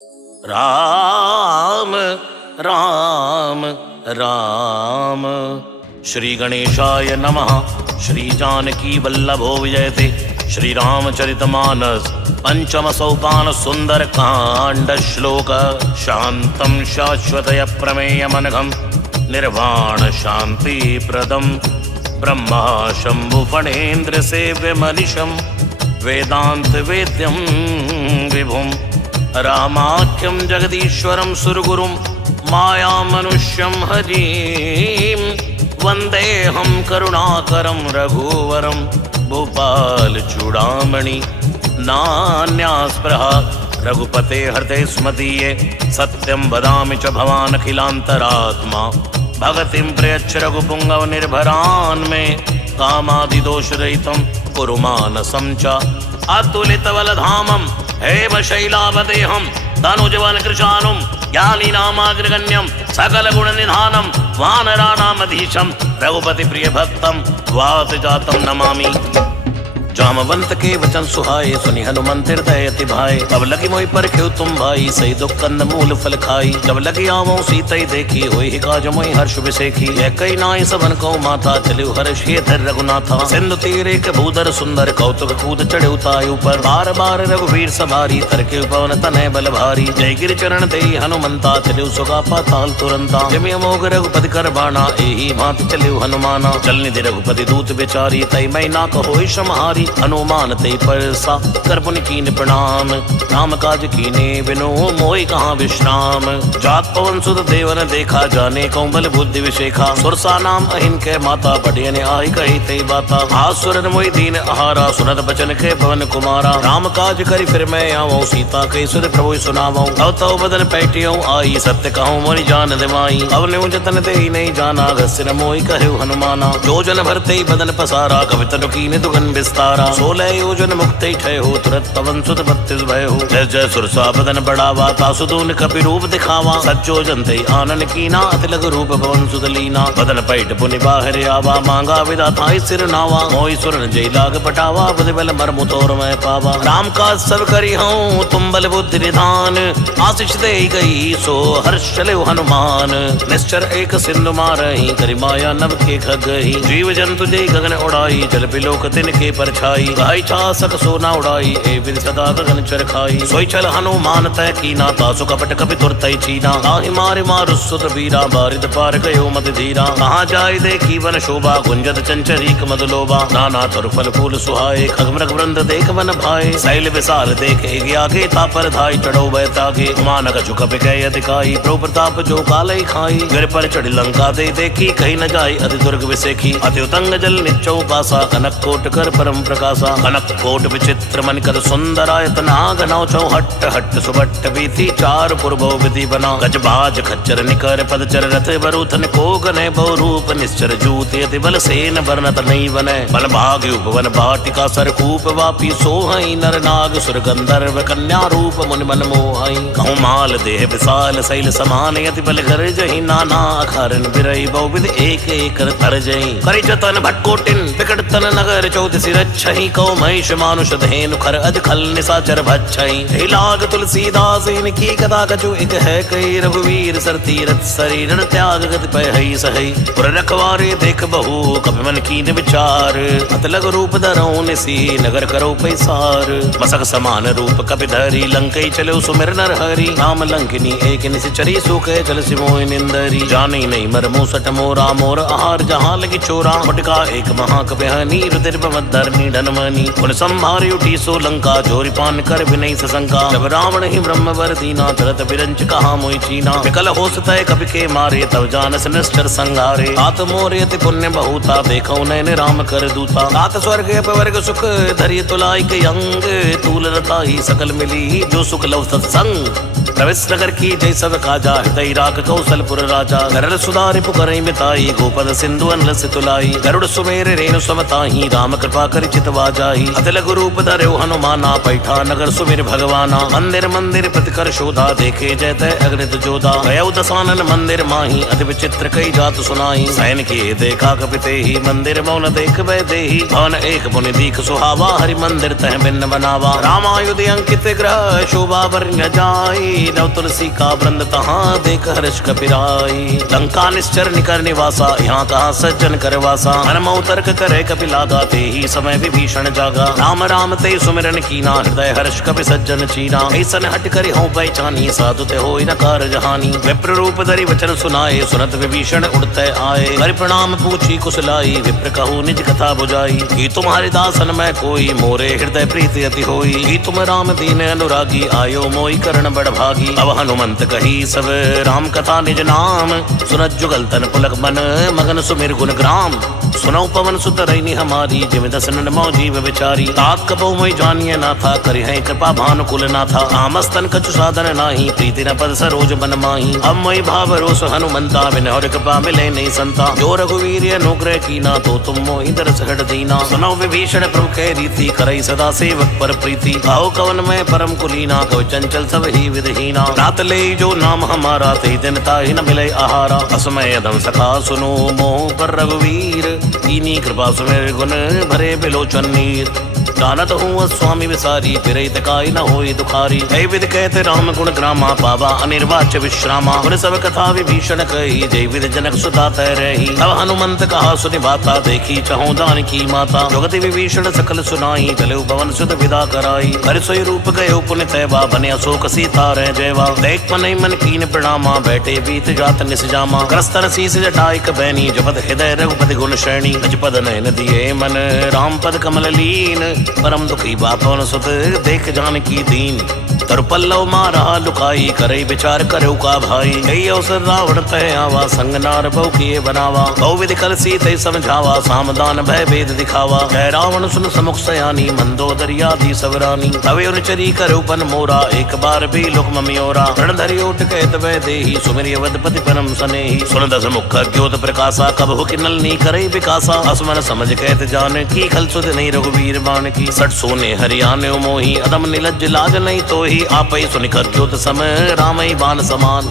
राम राम राम। श्री गणेशाय नमः। श्री जानकी वल्लभो विजयते। श्री रामचरितमानस पंचम सोपान सुंदर कांड श्लोक। शांतं शाश्वतय प्रमेयमनघं निर्वाण शांति प्रदम ब्रह्मा शंभु फणेन्द्र सेव्य मनिषं वेदांत वेद्यं विभुं रामाख्यं जगदीश्वरं सुरगुरुं माया मनुष्यं हरिं वन्देऽहं करुणाकरं रघुवरं भूपाल चूडामणि। नान्यास्पृहा रघुपते हृदय स्मदीये सत्यं वदामि च भवानखिलान्तरात्मा। भगतिं प्रयच्छ रघुपुङ्गव निर्भरान्मे कामादिदोषरहितं कुरु मानसं च। अतुलितबलधामं हेमशैलावदेहं तनुजवनकृशानुं ज्ञानिनामाग्रगण्यं सकलगुणनिधानं वानराणामधीशं रघुपतिप्रियभक्तं वातजातं नमामि। जामवंत के वचन सुहाए सुनि हनुमंत हृदय अति भाए। तब लगी मोहि परख्यो तुम भाई सही दुख कंद मूल फल खाई। जब लगी आवो सीतई देखी होई काज मोहि हर्ष विसेखी। यह कई नाई सबन को माता चलियो हर्ष ये धर रघुनाथा। सिंधु तीर एक भूधर सुंदर कौतुक कूद चढ़े उताय ऊपर। बार बार रघुवीर सवारी तरके पवन तनय बल भारी। जय गिर चरण दे हनुमंता चलियो सुगा पाताल तुरंता। जमि अमोघ रघुपति कर बाणा एही भांति चलियो हनुमाना। चल निधि रघुपति दूत बेचारी तई मैं ना कहोई समाहारी। हनुमान ते परसा कर पुनि कीन प्रणाम। राम काज कीने बिनु मोहि कहाँ विश्राम। जात पवन सुत देवन देखा जाने कौन बल बुद्धि विशेखा। सुरसा नाम अहिन के माता बढ़ियन आई कही ते बाता। आसुरन मोहि दीन आहारा सुनत बचन के पवन कुमारा। राम काज करि फिर मैं आवो सीता के सुर प्रभु सुनावो। अब तो बदन पैटियो आई सत्य कहूँ मोरि जान दिमाई। अब न्यू जतन दे नहीं जाना घसिर मोहि कहु हनुमाना। जो जन भरते बदन पसारा कवितनु कीन दुगन विस्तार। 16 योजन मुक्त ठय हो तुरत पवन सुत 32 भय हो। जय जय सुरसा बदन बढ़ावा तासुदून कपि रूप दिखावा। सज्जो जनते आनन कीना अति लघु रूप पवन सुत लीना। बदन पैठ पुनि बाहर आवा मांगा विधाता सिर नावा। मोहि सुरन जय लाग पटावा बुद्धि बल मर्मु तोर मैं पावा। राम काज सब करी हूँ तुम बल बुद्धि निधान। आशीष दे गई सो हर्ष चले हनुमान। निश्चर एक सिंधु मारही करि माया नभ के खगही। जीव जंतु जय गगन उड़ाई जल बिलोक तिनके परछाई। गाय छासक सोना उड़ाई ए विद सदा गगन चरखाई। सोई चल हनुमान तय कीना तासु कपट कपि तुरतई चीना। ताहि मारे मारु सुत वीरा बारिद पार गयो मद धीरा। कहाँ जाय देखी वन शोभा गुंजत चंचरीक मद लोभा। नाना तुर फल फूल सुहाए खगमृग वृंद देख वन भाए। शैल विशाल देख एक आगे तापर धाई चढ़ो बैतागे। मानक झुक गए अधिकाई प्रभु प्रताप जो कालई खाई। गिर पर चढ़ी लंका दे देखी कहीं न जाय अति दुर्ग विसेखी। अति उतंग जल निचौ पासा कनक कोट कर परम प्रकाशा। कनक कोट विचित्र मन कर सुंदरायत नाग नौ चौहट्ट हट्ट सुबट्ट बीती। चार पूर्वो विधि बना गज बाज खच्चर निकर पदचर रथ बरूथन को गने बहु रूप निश्चर जूति अति बल सेन बरनत नहीं बने। बल भाग उपवन बाटिका सरकूप वापी सोहई नर नाग सुर गंधर्व कन्या रूप मुनि मन मोहई। कहूँ माल देह विशाल शैल समान यति बल घर जही। नाना अखारन बिरई बहु विधि एक एक तर जही। करि जतन भटकोटिन विकट तन नगर चौदिसी रच्छहि। कौ महिष मानुष धेनु खर अज खल निशाचर भच्छई। लाग तुलसीदास इनकी कथा कछु एक है कई। रघुवीर सर तीरथ शरीर त्याग गति पै हई सहई। पुर रखवारे देख बहु कपि मन कीन विचार। अत लघु रूप धरौ निसी नगर करो पैसार। मसक समान रूप कपि धरी लंकई चलो सुमिर नर हरि। राम लंकिनी एक निश्चरी सुखे जल सिमोहि निंदरी। जानी नहीं मर मूसट मोरा मोर आहार जहाँ लगी चोरा। मुटका एक महाकपिहनी रुधिर धरनी धनमनी। उन संभारी उठी सो लंका जोरी पान कर विनय सशंका। जब रावण ही ब्रह्म वर दीना तरत बिरंच कहा मोहि चीना। विकल होस तय कपि के मारे तब जानस निश्चर संघारे। तात मोरे अति पुण्य बहुता देखो नैन राम कर दूता। तात स्वर्ग अपवर्ग सुख धरि तुलाई के अंग। तूल रता ही सकल मिली जो सुख लव सत्संग। प्रवेश नगर की जय सब काजा हृदय राख कौशलपुर राजा। गरल सुधारि पुकरई मिताई गोपद सिंधु अनल से तुलाई। गरुड़ सुमेर रेणु समताही राम कृपा कर चितवा जाही। अति लघु रूप धर्यो हनुमाना पैठा नगर सुमिर भगवाना। मंदिर मंदिर प्रतिकर शोधा देखे जयते अग्नित जोधा। गयो दसानन मंदिर माही अति विचित्र कई जात सुनाई। सैन किए देखा कपिते ही मंदिर मौन देख वै देही। भवन एक मुनि दीख सुहावा हरि मंदिर तह भिन्न बनावा। रामायुध अंकित ग्रह शोभा वर्ण्य जाई। नव तुलसी का वृंद तहाँ देख हर्ष कपिराई। लंका निश्चर निकर निवासा यहाँ कहा सज्जन कर वासा। हनुमौ तर्क करे कपिलागा ते ही समय विभीषण जागा। राम राम ते सुमिरन कीना हृदय हर्ष कपि सज्जन चीना। ऐसन हट करि हों पहचानी साधु ते होई न कारज हानि। विप्र रूप धरि वचन सुनाए सुनत विभीषण उड़ते आए। कर प्रणाम पूछी कुशलाई विप्र कहूँ निज कथा बुझाई। कि तुम्हारे दासन में कोई मोरे हृदय प्रीति अति होई। कि तुम राम दीन अनुरागी आयो मोई करण बड़ भागी। अब हनुमंत कही सब राम कथा निज नाम। सुनत जुगल तन पुलक मन मगन सुमिर गुण ग्राम। सुनौ पवन सुत रैनी हमारी जिम दसन मौ जीव विचारी। तात कपौ मोई जानिए ना था करि है कृपा भानुकुल ना था। आमस्तन कछु साधन नाही प्रीति न पद सरोज बन माही। अब मोई भाव रोष हनुमंता बिन और कृपा मिले नहीं संता। जो रघुवीर अनुग्रह कीना तो तुम मोहि दरस हट दीना। सुनौ विभीषण प्रभु के रीति करई सदा सेवक पर प्रीति। कहो कवन में परम कुलीना कहो चंचल सब ही विधहीना। रात ले जो नाम हमारा ते दिन ताहि न मिले आहारा। असमय अधम सखा सुनो मोह पर रघुवीर। कीनी कृपा सुमेर गुण भरे बिलोचन नीर। जानत हूँ स्वामी विसारी फिरई तकाई न होई दुखारी। है विद कहते राम गुण ग्रामा पावा अनिर्वाच्य विश्रामा। उन सब कथा विभीषण कही जय विद जनक सुता तय रही। तब हनुमंत कहा सुनि बाता देखी चहु दान की माता। जुगति विभीषण सकल सुनाई चले पवन सुत विदा कराई। हर सोई रूप गये पुण्य तैवा बने अशोक सीता रह जयवा। देख मन मन कीन प्रणामा बैठे बीत जात निस जामा। क्रस्तर शीस जटाइक बैनी जपत हृदय रघुपति गुण श्रेणी। अजपद नयन दिए मन राम पद कमल लीन। परम दुखी बापन सुत देख जानकी दीन। तर पल्लव मारा लुकाई करे विचार करो का भाई। कई अवसर रावण तय आवा संग नार बहु किए बनावा। बहु विधि कल सीते समझावा सामदान भय भेद दिखावा। है रावण सुन समुख सयानी मंदोदरी आदि सबरानी। तवे उनचरी करो पन मोरा एक बार भी लोक ममियोरा। रण धरि उठ कहत वै देही सुमिर अवधपति परम सनेही। सुन दस मुख ज्योत प्रकाशा कबहु किन्नल नी करे विकासा। असमन समझ कहत जान की खल सुध नहीं रघुवीर बाण की। सट सोने हरियाने मोही अदम निलज लाज नहीं तो ही। आपै सुनिकर ज्योत समय रामई बाण समान।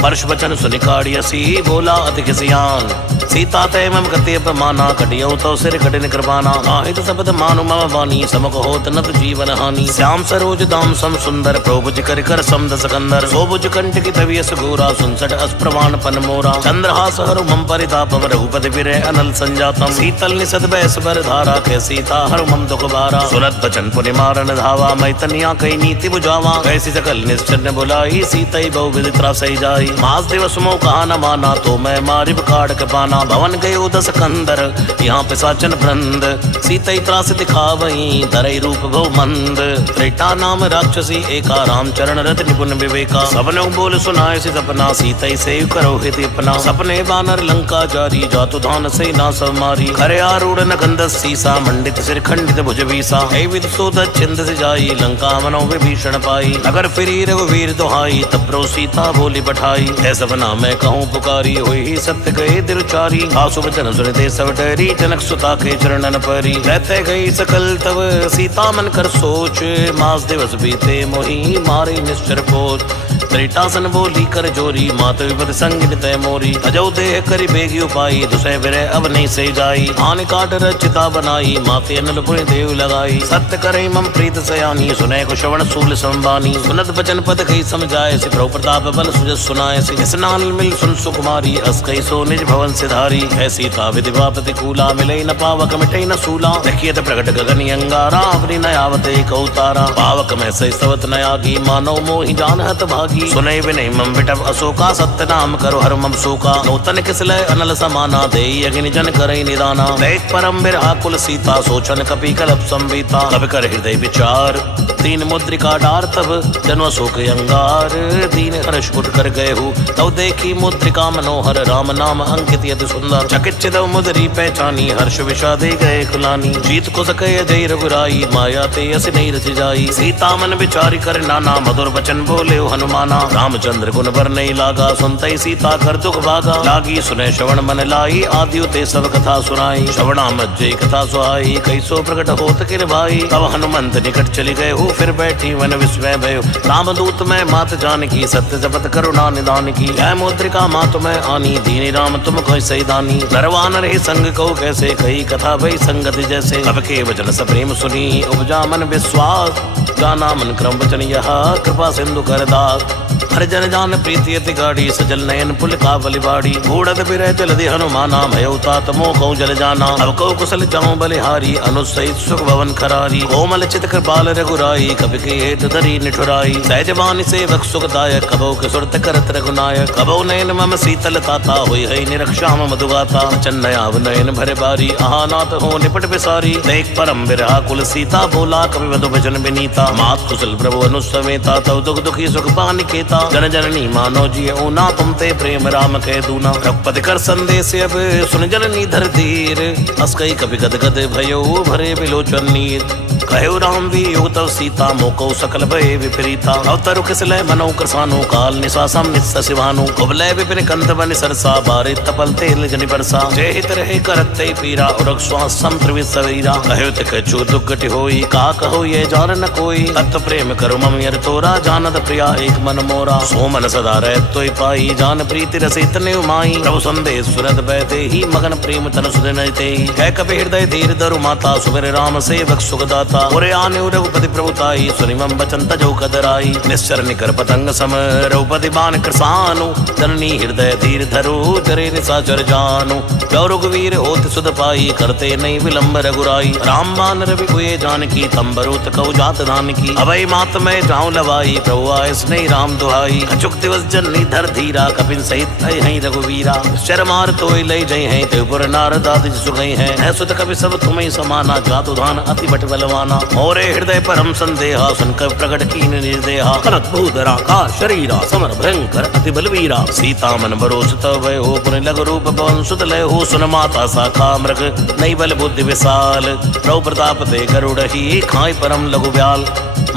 परश वचन सुनिकाड़ियसी बोला अति किसियान। सीता तय मम गति अपमाना कटियो तो सिर कठिन कृपाना। आहित शब्द मानु मम वाणी समक होत नत जीवन हानि। श्याम सरोज दाम सम सुंदर प्रभुज कर कर समद सकंदर। सोभुज कंठ की तवियस घोरा सुनसठ अस्प्रवान पन मोरा। चंद्रहास हरु मम परितापम रघुपति विरह अनल संजातम। शीतल निसद बैस बर धारा के सीता हरु मम दुख बारा। सुनत बचन पुनि मारन धावा मैं तनिया कई नीति बुझावा। कैसी सकल निश्चर बुलाई सीतई बहु विधि त्रासई जाई। मास दिवस मो कहा न माना तो मैं मारिब काढ़ के पाना। भवन गयो दस कंदर यहाँ पिशाचन वृंद। सीतई त्रास दिखावई धरई रूप बहु मंद। त्रेटा नाम राक्षसी एका राम चरण रत निपुण विवेका। सबने बोल सुनाए से सपना सीतई से करो हित अपना। सपने बानर लंका जारी जातु धान से ना सब मारी। खरे आरूढ़ न गंधस सीसा मंडित सिर खंडित भुज बीसा। हे विद सोद छिंद से जाई लंका मनो विभीषण पाई। अगर फिरी रघुवीर दुहाई तब प्रो सीता बोली पठाई। है सपना मैं कहूँ पुकारी हुई ही सत्य गए दिलचारी। आसु वचन सुनते सब डरी जनक सुता के चरणन परी। रहते गई सकल तब सीता मन कर सोच। मास दिवस बीते मोही मारे निश्चर पोच। त्रिटासन बोली कर जोरी मात विपद संग नितय मोरी। अजौ देह करि बेगी उपाई दुसै विरह अब नहीं से जाई। आन काट रचिता बनाई माते अनल पुण्य देव लगाई। सत्य करे मम प्रीत सयानी सुनै को श्रवण सूल संबानी। सुनत बचन पद कही समझाए से प्रभु प्रताप बल सुजस सुनाए से। इस नाल मिल सुन सुकुमारी अस कही सो निज भवन सिधारी। है सीता विधि वापति कूला मिले न पावक मिटे न सूला। देखिए प्रकट गगन अंगारा अपनी नयावते कौतारा। पावक में सही सवत नयागी मानो मोहि जान हत भागी। सुनई विनय मम विटव अशोका सत्य नाम करो हर मम शोका। नूतन किसलय अनल समाना देई अग्नि जन करई निदाना। देख परम बिरहा कुल सीता सोचन कपि कलप संबीता। कब कर हृदय विचार तीन मुद्रिका डार तब जन्म शोक अंगार। दीन हर्ष उठ कर गए हो तब देखी मुद्रिका मनोहर। राम नाम अंकित यति सुंदर। चकित मुद्री पहचानी हर्ष विषादे गए कुलानी। जीत को सके जय रघुराई माया ते अस नहीं रच जाई। सीता मन विचारी कर नाना मधुर वचन बोले हनुमाना। रामचंद्र गुण बर नहीं लागा सुनते सीता कर दुख भागा। लागी सुने श्रवण मन लाई आदि ते सब कथा सुनाई। श्रवणा मज्जे कथा सुहाई कैसो प्रकट होत किर भाई। अब हनुमंत निकट चली गए हो फिर बैठी वन विस्मय भयो। राम दूत में मात जान की सत्य जपत करुणा निदान की। जय मुद्रिका मात में आनी दीनी राम तुम कोई सही दानी। नरवान रहे संग को कैसे कही कथा भई संगति जैसे। अब के वचन सप्रेम सुनी उपजा मन विश्वास। जाना मन क्रम वचन यह कृपा सिंधु कर दास। हर जन जान प्रीति अति गाड़ी सजल नयन पुल का बलिबाड़ी घूढ़त बिरह जलधि हनुमाना भयो तात मोह कौ जल जाना अब कौ कुशल जाऊं बलिहारी अनुसहित सुख भवन खरारी कोमल चित कृपाल रघुराई कवि के हेत धरी निठुराई सहजबानी सेवक सुखदायक कबो के सुरत करत रघुनायक कबो नयन मम शीतल ताता हुई है निरक्षा मधुगाता चन्नयाव नयन भरे बारी आहानाथ हो निपट बिसारी देख परम बिरहा कुल सीता बोला कवि मधु भजन विनीता मात कुशल प्रभु अनुसमेता तव दुख दुखी सुख पानिकेता जन जननी मानो जिय ऊना तुम ते प्रेम राम कह दूना रघुपति कर संदेश अब सुन जननी धर धीर अस कई कवि गद गद भयो भरे बिलोचन नीर कहो राम भी युग तव सीता मोको सकल भय विपरीता अवतरु किसलय मनो कृसानु काल निशासम निस्स शिवानु कुबलय विपिन कंत बनि सरसा बारे तपल तेल जनि बरसा जय हित रहे करत ते पीरा उरग श्वास संप्रवित सवीरा कहो तिक छु दुर्गति होई का कहो ये जान न कोई तत्व प्रेम करु मम यर तोरा जानत प्रिया एक मन मोरा सो मन सदा रह तोय पाई जान प्रीति रस इतने उमाई प्रभु संदेश सुरत बैठे ही मगन प्रेम तन सुधन ते कह कपि हृदय धीर धरु माता सुबेर राम सेवक सुखदाता ओरे आने रघुपति प्रभुताई सुनि मम बचन तजो कदराई निश्चर निकर पतंग सम रघुपति बान कृसानु जननी हृदय धीर धरु जरे निशाचर जानु जो रघुवीर होत सुध पाई करते नहीं विलंब रघुराई राम बान रवि कुये जानकी तंबरुत कौ जात धान की अभय मात मैं जाऊं लवाई प्रभु आय स्नेह राम दुहाई अचुक दिवस जननी धर धीरा कपिन सहित है रघुवीरा शर्मार तोय लय जय है त्रिपुर नारद आदि सुगई है है सुत कवि सब तुम्हें समाना जातु धान अति बट बलवाना मोरे हृदय परम संदेहा सुनकर प्रकट कीन निर्देहा कनक भूधरा का शरीरा समर भयंकर अति बलवीरा सीता मन भरोस तव हो पुन लघु रूप पवन सुत लय हो सुन माता साखा मृग नई बल बुद्धि विशाल प्रभु प्रताप ते गरुड़ही खाय परम लघु व्याल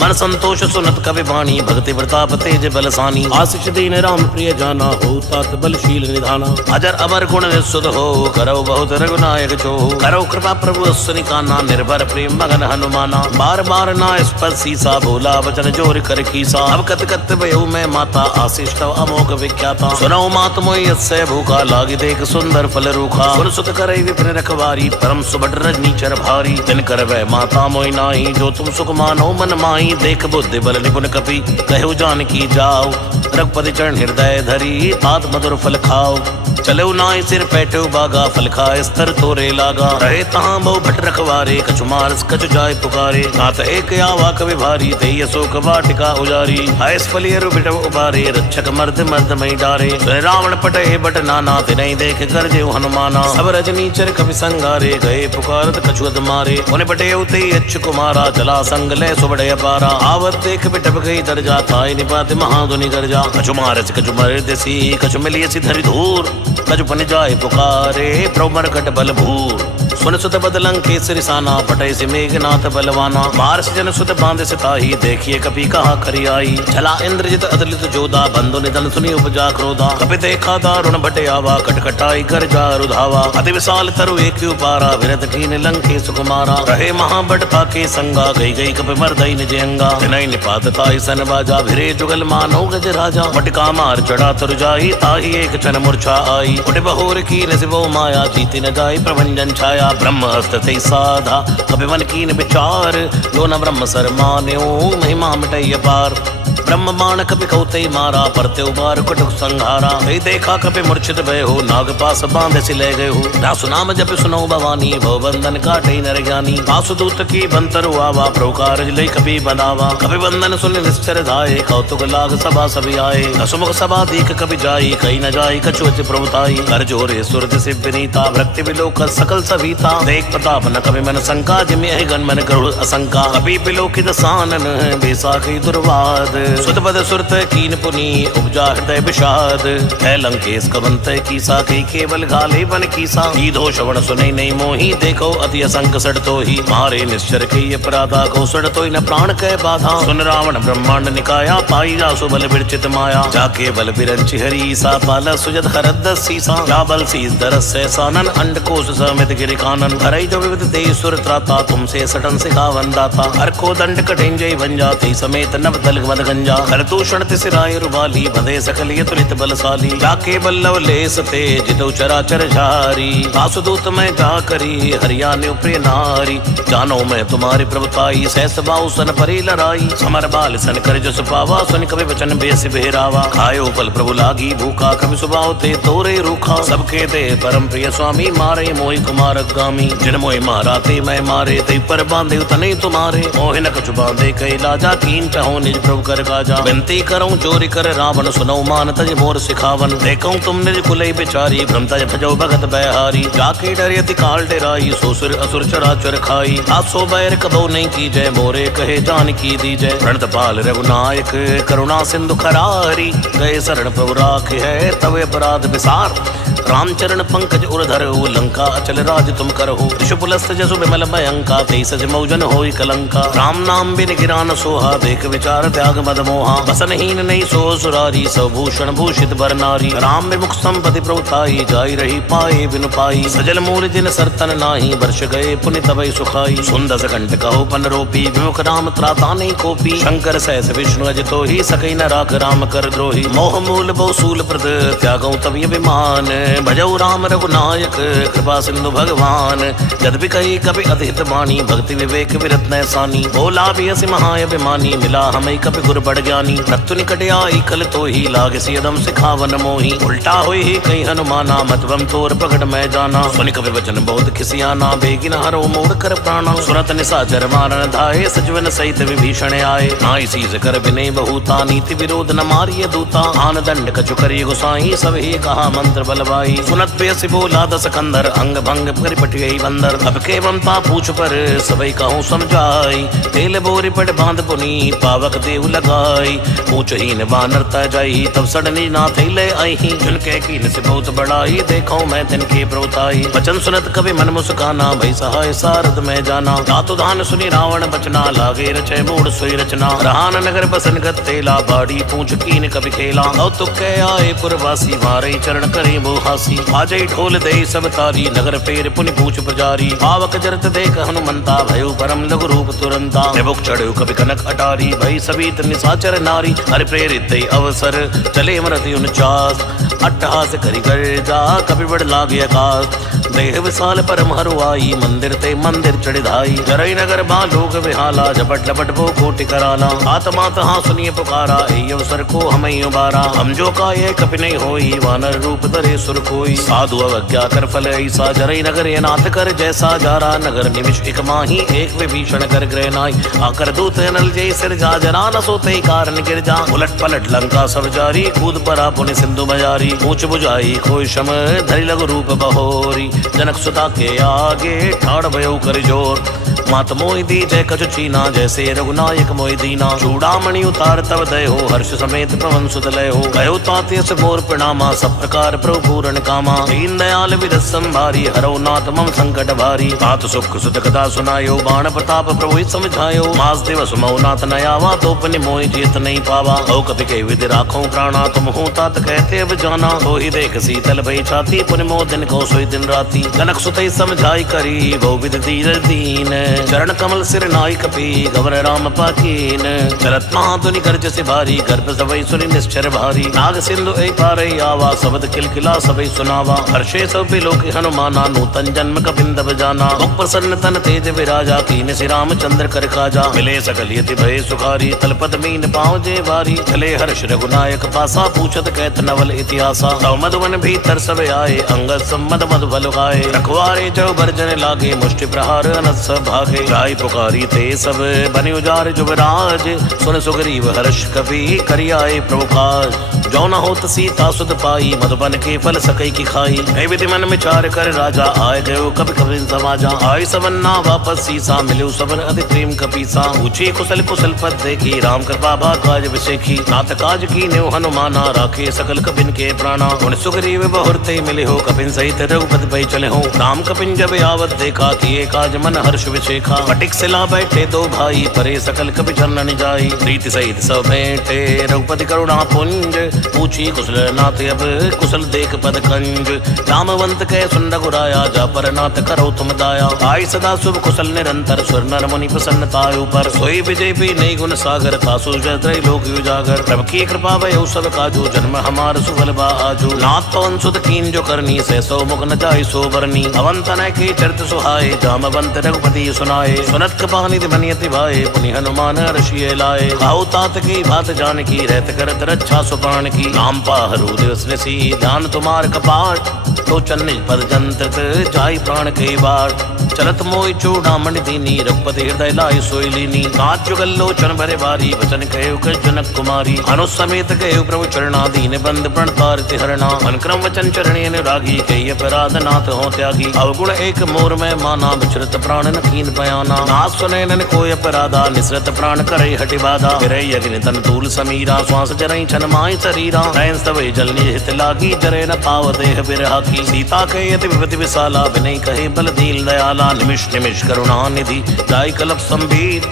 मन संतोष सुनत कवि वाणी भक्ति प्रताप तेज बलसानी आशीष दीन राम प्रिय जाना हो तात बलशील निधाना अजर अमर गुण निस्सुत हो करो बहुत रघुनायक जो करो कृपा प्रभु सुनि काना निर्भर प्रेम मगन हनुमाना बार बार ना स्पर्श सीसा भोला वचन जोर कर कीसा अब कत कत भयो मैं माता आशीष तव अमोघ विख्याता सुनो मात मोहि यस्य भूखा लागी देख सुंदर फल रूखा सुन सुत करे विपिन रखवारी परम सुबट रजनी चर भारी दिन कर वह माता मोहि नाही जो तुम सुख मानो मन माही देख बुद्धि बल निपुण कपि कहो जानकी जाओ रघुपति चरण हृदय धरी तात मधुर फल खाओ चलो नाय सिर पैठो बागा फल खाए स्तर तोरे लागा रहे तहां बहु भट रखवारे कछु मारस कछु जाय पुकारे नाथ एक आवा कवि भारी तेय अशोक वाटिका उजारी आयस फलियर बिटव उबारे रक्षक मर्द मर्द मई डारे रावण पटे बट नाना तिनहि देख गरजे हनुमाना सब रजनी चर कवि संगारे गए पुकारत कछु अद मारे उन पटे उते अच्छ कुमारा चला संग ले सुबड़े अपारा आवत देख बिटव गई दरजा थाय निपात महाधुनि गरजा कछु मारस कछु मर देसी कछु मिलियसी धरि धूर कछु पन जाय पुकारे प्रभु मरकट बल भूर सुन सुत बदलं केसरी साना पटय से मेघनाथ बलवाना मार्स जन सुत बांधे सिताही देखिए कपि कहा करी आई चला इंद्रजित अदलित जोधा बंधु निधन सुनी उपजा क्रोधा कपि देखा दारुण भटे आवा कटकटाई कर जा रुधावा अति विशाल तरु एक उपारा विरत कीन लंके सुकुमारा रहे महाबटता के संगा गई गई कपि मर्दई निज अंगा तिनहि निपात ताई सन बाजा भिरे जुगल मानो गज राजा मटका मार चढ़ा तरु जाई ताही एक क्षण मूर्छा आई उठ बहोर की नसिबो माया जीति न जाय प्रभंजन छाया ब्रह्म हस्त ते साधा कपि मन कीन विचार लो न ब्रह्म सर मान्यो महिमा मिटय पार ब्रह्म बाण कपि कौते मारा परते उबार कुटुक संहारा कई देखा कपि मूर्छित भय हो नाग पास बांधे से ले गए हो दासु नाम जप सुनो भवानी भव बंधन काटे नर ज्ञानी वासुदूत की बंतर आवा प्रभु कारज लई कपि बनावा कपि बंधन सुन निश्चर धाये कौतुक लाग सभा सभी आए हसमुख सभा दीख कपि जाई कहीं न जाई कछु अति प्रभुताई कर जोरे सुरत से विनीता भक्ति विलोक सकल सभीता देख प्रताप न कपि मन शंका जिमे गण मन गरुड़ असंका कपि विलोकित सानन बेसाखी दुर्वाद सुत पद सुरत कीन पुनी उपजा हृदय विषाद है लंकेश कवंत कीसा कई केवल घाले बन कीसा की दो श्रवण सुने नहीं मोही देखो अति असंक सड़ तो ही मारे निश्चर के अपराधा को सड़ तो न प्राण कह बाधा सुन रावण ब्रह्मांड निकाया पाई जासु बल विरचित माया जाके बल बिरंचि हरी सा पाल सुजत हरद सीसा जा बल सीस दरस से सानन अंड कोश समित गिरि कानन हरई जो विविध ते सुर त्राता तुमसे सटन सिखावन दाता हर को दंड कठिन जय बन जाते समेत नव दल मद पंजा कर दूषण तिसराय रुबाली बंधे सकल ये तुलित बलशाली जाके बल्लव लेस ते जितो चराचर झारी वासुदूत में जा करी हरियाणे प्रिय नारी जानो मैं तुम्हारी प्रभुताई सहस बाऊ सन परी लड़ाई समर बाल सन कर जस पावा सुन कवि वचन बेस बेहरावा खायो पल प्रभु लागी भूखा कवि सुबाव ते तोरे रूखा सबके दे परम प्रिय स्वामी मारे मोहि कुमार गामी जिन मोहि मारा ते मैं मारे ते पर बांधे तने तुम्हारे मोहि न कछु बांधे कई लाजा कीन चाहो निज प्रभु कर काजा विनती करऊं चोरी कर रावण सुनऊ मान तज मोर सिखावन देखऊं तुम निज कुलई बिचारी भ्रम तज भजो भगत बहारी जाके डरियति काल डेराई सोसुर असुर चराचर खाई आसो बैर कबो नहीं की जय मोरे कहे जान की दी जय प्रणत पाल रघुनायक करुणा सिंधु खरारी गए शरण प्रभु राख है तवे अपराध विसार रामचरण पंकज उर्धर लंका अचल राज तुम करहो ऋषुपुलस्त जसु विमल भयंका तेई सज मौजन होई कलंका राम नाम बिन गिरान सोहा देख विचार त्याग मद मोहा बसनहीन नहीं सो सुरारी सभूषण भूषित बर नारी राम विमुख संपति प्रभुताई जाई रही पाए बिनु पाई सजल मूल जिन सरतन नाही वर्ष गए पुनि तबई सुखाई सुंदस कंठ कहो पन रोपी विमुख राम त्राता नहीं कोपी शंकर सहस विष्णु अजितो ही सकई न राख राम कर द्रोही मोह मूल बहुसूल प्रद त्यागौ तभी अभिमान भजऊ राम रघुनायक कृपा सिंधु भगवान यद्यपि कही कभी अधित वाणी भक्ति विवेक विरत्न सानी बोला भी असि महाअभिमानी मिला हमें कभी गुर बढ़ ज्ञानी रत्तु निकट आई कल तो ही लागे सियदम सिखावन मोही उल्टा हुई ही कहीं हनुमाना मतवम तोर प्रकट मैं जाना सुनि कभी वचन बहुत खिसियाना बेगिन हरो मोड़ कर प्राणा सुरत निशाचर मारन धाये सजवन सहित विभीषण आए नाई सीज कर विनय बहुता नीति विरोध न मारिय दूता आन दंड कछु करिय गोसाई सब ही कहा मंत्र बलवाई सुनत बेसी बोला दस कंदर अंग भंग कर पटियई बंदर अब के ममता पूछ पर सबई कहूँ समझाई तेल बोरी पट बांध पुनी पावक देव लगाई पूछ ही न वानर त जाई तब सडनी ना थैले आई जिनके कीन से बहुत बड़ाई देखो मैं तिनके प्रोताई वचन सुनत कभी मन मुस्काना भई सहाय सारद में जाना दातु दान सुनी रावण बचना लागे रचे मूड सोई रचना रहान नगर बसन गत्तेला बाड़ी पूछ कीन कभी खेला कौतुक के आए पुरवासी मारे चरण करे मोहासी आजई ढोल दे सब तारी नगर पेर पुनि पूछ प्रजारी पावक जरत देख हनुमंता भयो परम लघु रूप तुरंता निबुक चढ़ो कभी कनक अटारी भई सबीत निशाचर नारी हरि प्रेरित दई अवसर चले मरति 49 अट्टहास करी कर जा कभी बड़ लागे आकाश देह विशाल परम हरुआई मंदिर ते मंदिर चढ़िधाई जरई नगर बालोक विहाला झपट लपट वो कोटि कराला आत्मा तहाँ सुनिए पुकारा ए अवसर को हमें उबारा हम जो का ये कपि नहीं होई वानर रूप धरे सुर कोई साधु अवज्ञा कर फल ऐसा जरई नगर ये नाथ कर जैसा जारा नगर निमिष एक माही एक विभीषण कर ग्रह नाई आकर दूत नल जय सिर जा जरा न सोते कारण गिर जा उलट पलट लंका सब जारी कूद परा पुनि सिंधु बजारी पूछ बुझाई खोई शम धरि लघु रूप बहोरी जनक सुता के आगे ठाड़ भयो कर जोर मात मोहि दी जय कछु चीना जैसे रघुनायक मोहि दीना चूड़ामणि उतार तब दय हो हर्ष समेत पवन सुत लय हो कहो ताते से मोर प्रणामा सब प्रकार प्रभु पूर्ण कामा दीन दयाल विरस संभारी हरो नाथ मम संकट भारी तात सुख सुत कथा सुनायो बाण प्रताप प्रभु ही समझायो मास दिवस मऊ नाथ न आवा तो पुनि मोहि जीत नहीं पावा हो कभी कही विधि राखो प्राणा तुम हो तात कहते अब जाना हो ही देख शीतल भई छाती पुनि मोह दिन को सोई दिन राती जनक सुतई समझाई करी बहु विधि धीर दीन चरण कमल सिर नाई कपी गवर राम पाकीन चलत महाधुनि गर्ज से भारी गर्भ सबई सुनि निश्चर भारी नाग सिंधु ऐ पारे आवा शब्द किलकिला सबई सुनावा हर्षे सब लोक हनुमाना नूतन जन्म कपिंदब जाना मुख प्रसन्न तन तेज विराजा कीन श्री रामचंद्र कर काजा मिले सकल यति भय सुखारी तलपत मीन पाँव जे वारी चले हर्ष रघुनायक पासा पूछत कहत नवल इतिहासा तव मधुवन भीतर सब आए अंगद सम्मद मधु बल गाए रखवारे जो बर्जन लागे मुष्टि प्रहार अनस भागे राय पुकारी थे सब बने उजार जुबराज सुन सुग्रीव हर्ष कपि करियाए प्रभु काज जो न होत सीता सुध पाई मधुबन के फल सकई की खाई ऐ विधि मन विचार कर राजा आए गयो कभी कभी समाजा आय सबन्ना वापस सीसा मिलो सबन अति प्रेम कपीसा पूछे कुशल कुशल पद देखी राम कृपा बा काज विशेखी नाथ काज की न्यो हनुमाना राखे सकल कपिन के प्राणा उन सुग्रीव बहुरते मिले हो कपिन सहित रघुपति पै चले हो राम कपिन जब आवत देखा किए काज मन हर्ष विशेखा पटिक सिला बैठे दो भाई परे सकल कपि चरण जाई प्रीति सहित सब बैठे रघुपति करुणा पुंज पूछी कुशल नाथ अब कुशल देख पद कंज। जामवंत के सुन रघुराया जा पर नाथ करो तुम दाया। आई सदा शुभ कुशल निरंतर सुर नर मुनि प्रसन्नता ऊपर। सोई विजय भी नहीं गुण सागर तासु जय लोक उजागर। प्रभु की कृपा भयो सब काजू जन्म हमार सुफल बा आजू। नाथ पवन सुत कीन जो करनी से सो मुख न जाय सो बरनी। अवंतन के चरित सुहाए जामवंत रघुपति सुनाए। सुनत कपानि मनियति भाए पुनि हनुमान ऋषि लाए। खाऊ तात की बात जान की रहत करत रक्षा सुपान की। नाम पाहरु दिवस निसी ध्यान तुम्हार कपाट। लोचन निज पद जंत्रित जाय प्राण के बार। चलत मोहि चूड़ामणि दीनी रघुपति हृदय लाय सोई लीनी। नाथ जुगल लोचन भरे बारी वचन कहे कर जनक कुमारी। अनुसमेत कहे प्रभु चरणा दीन बंद प्रणतारित हरणा। अनुक्रम वचन चरणी अनुरागी कही अपराध नाथ हो त्यागी। अवगुण एक मोर में माना विचरत प्राण न कीन बयाना। नाथ सुने नन कोई अपराधा निसरत प्राण करे हटि बाधा। फिरई अग्नि तन तूल समीरा श्वास जरई छन माय शरीरा। नयन स्तवे जल निहित लागी जरे न पाव देह बिरहा की। सीता कहे अति विपति विशाला विनय कहे बल दीन दयाला। निमिष निमिष करुणा निधि जाय कलप संबीत।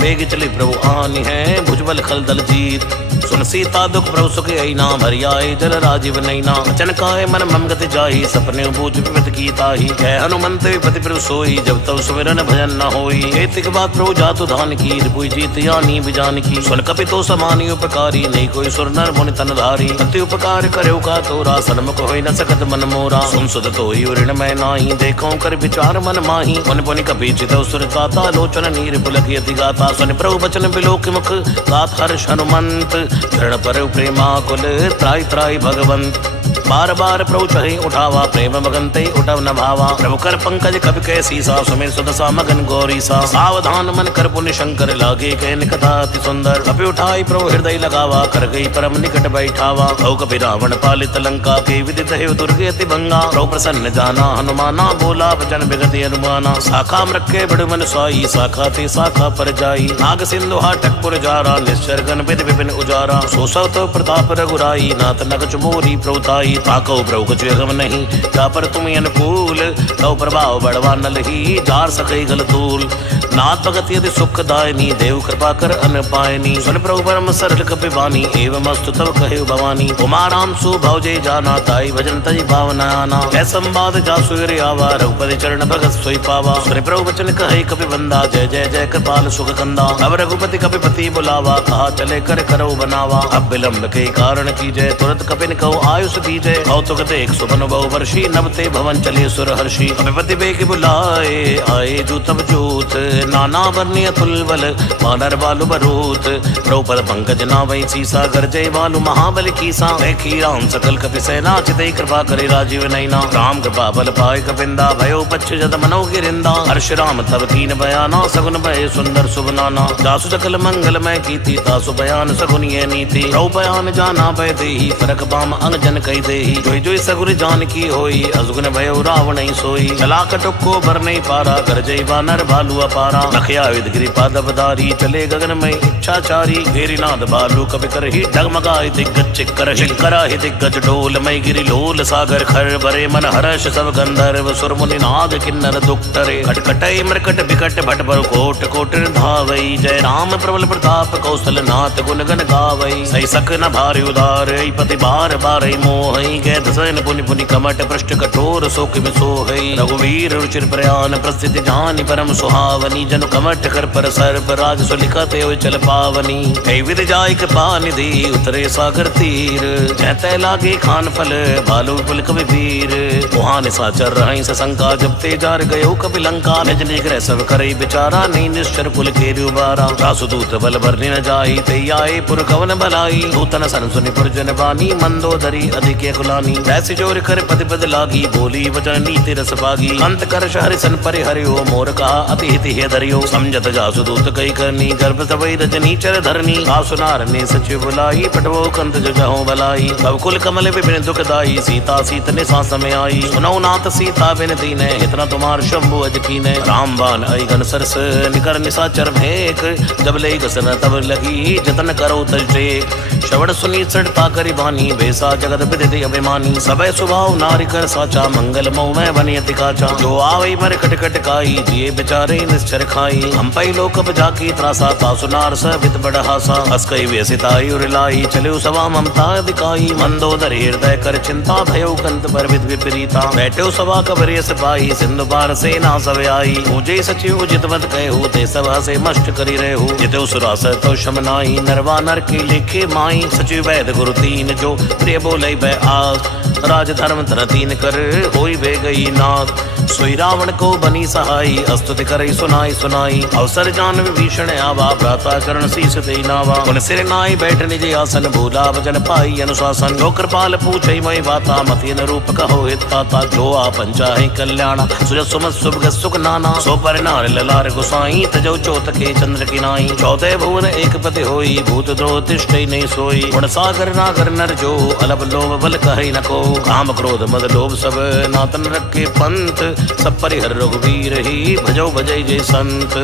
मेघ चले प्रभु आनी है भुजबल खल दल जीत। सुन सीता दुख प्रभु सुख ऐना भरि आए जल राजीव नैना। वचन काहे मन मम गति जाहि सपने बूझ विपत की ताहि। कह हनुमंत विपति प्रभु सोई जब तब सुमिरन भजन न होई। एतिक बात प्रभु जातु धान की रिपुई जीत यानी बिजान की। सुन कपितो समानी उपकारी नहीं कोई सुर नर मुनि तन धारी। अति उपकार करो का तोरा सन्मुख होई न सकत मन मोरा। सुन सुत तोई ऋण मैं नाही देखो कर विचार मन माही। मुनि पुनि कपि चितौ सुर ताता लोचन नीर पुलक यति गाता। सुन प्रभु बचन बिलोक मुख गात हर्ष हनुमंत। चरण पर प्रेमा कुल त्राय त्राय भगवंत। बार बार प्रभु चढ़े उठावा प्रेम मगन ते उठव न भावा। प्रभु कर पंकज कवि कै सीसा सुमिर सुदसा मगन गौरी सा। सावधान मन कर पुण्य शंकर लागे कै निकथा अति सुंदर। कपि उठाई प्रभु हृदय लगावा कर गई परम निकट बैठावा। औ कपि रावण पालित लंका के विदित है दुर्ग अति भंगा। प्रभु प्रसन्न जाना हनुमाना बोला वचन विगति अनुमाना। शाखा मृक्के बड़ मन साई शाखा ते शाखा पर जाई। नाग सिंधु हाटक पुर जारा निश्चर गण विद विपिन उजारा। सो तो प्रताप रघुराई नाथ नग चमोरी प्रभुताई। ताको प्रभु कुछ गम नहीं जा पर तुम अनुकूल। तव प्रभाव बढ़वा न लही जार सके गल तूल। नाथ भगत यदि सुख दायनी देव कृपा कर अन पायनी। सुन प्रभु परम सरल कपि बानी एवं अस्तु तव कहे भवानी। उमा राम सु भव जय जाना ताई भजन तज भावना आना। जय संवाद जा सुर आवा रघुपति चरण भगत सोई पावा। सुन प्रभु वचन कहे कपि बंदा जय जय जय कृपाल सुख कंदा। अब रघुपति कपिपति बुलावा कहा चले कर करो बनावा। अब विलंब के कारण की जय तुरंत कपिन कहो आयुष दीजय। कौतुक देख सुमन बहु वर्षी नभते भवन चले सुर हर्षि। कपिपति बेग बुलाए आए जूतब जूत। नाना वर्णी अतुल बल वानर बालु बरूत। प्रभुपद पंकज नावै सीसा गरजय बालु महाबल कीसा। देखी राम सकल कपि सेना चितई कृपा करे राजीव नैना। राम कृपा बल पाए कपिंदा भयो पच्छ जद मनो गिरिंदा। हर्ष राम तब कीन बयाना सगुन भय सुंदर शुभ नाना। जासु सकल मंगल मैं कीति तासु बयान सगुन ये नीति। प्रभु बयान जाना भय देहि फरक बाम अंग जन कही देहि। जोई जोई सगुर जान की होई अजगुन भयो रावण सोई। चला कटुको भर नहीं पारा गरजई बानर भालु अपारा। लखया विद गिरि पादप धारी चले गगन में इच्छाचारी। घेरीनाद भालू कपि करहि डगमगाए दिग्गज चिक्कर। चिक्करा ही दिग्गज डोल मई गिरि लोल सागर खर भरे मन हर्ष सब गंधर्व सुर मुनि नाद किन्नर दुक्तरे। खटखटई मृकट बिकट भट भर कोट कोट धावई। जय राम प्रबल प्रताप कौशल नाथ गुण गण गावई। सही सक न भारी उदार पति बार बार मोहई। गै दसन पुनि पुनि कमट पृष्ठ कठोर शोक बिसोहई। रघुवीर रुचिर प्रयान प्रस्थिति जानि परम सुहावनी। जनु कमट कर पर सर्प राज सुलिखत हो चल पावनी। कई विद जाय कृपा निधि उतरे सागर तीर। जहते लागे खान फल भालु विपुल कवि वीर। वहां निशाचर रहि सशंका जब ते जार गयो कपि लंका। निज निग्रह सब करई बिचारा नहीं निश्चर कुल के उबारा। सासु दूत बल भरने न जाई ते आए पुर कवन भलाई। दूतन सन सुनि पुरजन बानी मंदोदरी अधिक कुलानी। ऐसी जोर कर पद पद लागी बोली वचन नीति रस भागी। अंत कर हरि सन परि हरियो मोर कहा अति हिति हे धरियो। समझत जासु दूत कई करनी गर्भ सबई रजनी चर धरनी। आसुनार ने सचिव बुलाई पटवो कंत जहो भलाई। सब कुल कमल विपिन दुखदाई सीता सीत ने सा समय आई। सुनौ नाथ सीता बिन दीने इतना तुम्हार शंभु अज कीने। रामबान आई घन सरस निकर निशाचर भेक। जब ले गसन तब लगी जतन करो तज टेक। श्रवण सुनी सड़ता करी बानी वैसा जगत विदित अभिमानी सबे स्वभाव नारी कर साचा मंगल मोह में बनियति काचा जो आवे मर खटखट काई जिए बेचारे निश्चर खाई हम पई लोक जाकी त्रासा ता सुनार सबित बड़हासा अस्कई व्यसिताई उरलाई चले सभा ममता दिखाई मंदोदर हृदय कर चिंता भयो कंत पर विद विपरीता बैठे सभा कबरे सिपाही सिंधु पार से ना सवे आई पूजे सचिव जितवत कहे हो ते सभा से मष्ट करी रहे हो जिते सुरास तो शमनाई नरवा नर की लिखे माई सचिव वैद गुरु तीन जो प्रिय बोले बै आस राज धर्म धर तीन कर होई बे गई नाथ सोई रावण को बनी सहाई अस्तुति करई सुनाई सुनाई अवसर जान विभीषण आवा भ्राता करण शीस देई नावा उन सिर नाई बैठ निज आसन भूला वचन पाई अनुशासन जो कृपाल पूछई मई बाता मति रूप कहो हिता जो आपन चाहे कल्याण सुज सुमत सुभ सुख नाना सो पर नार ललार गुसाई तजो चोत के चंद्र की नाई चौथे भुवन एक पति होई भूत द्रोह तिष्ठई नहीं सोई गुण सागर नागर नर जो अलब लोभ बल कहई न को काम क्रोध मद लोभ सब नातन रखे पंथ सब परिहर रघुवीर ही भजो भजय जय संत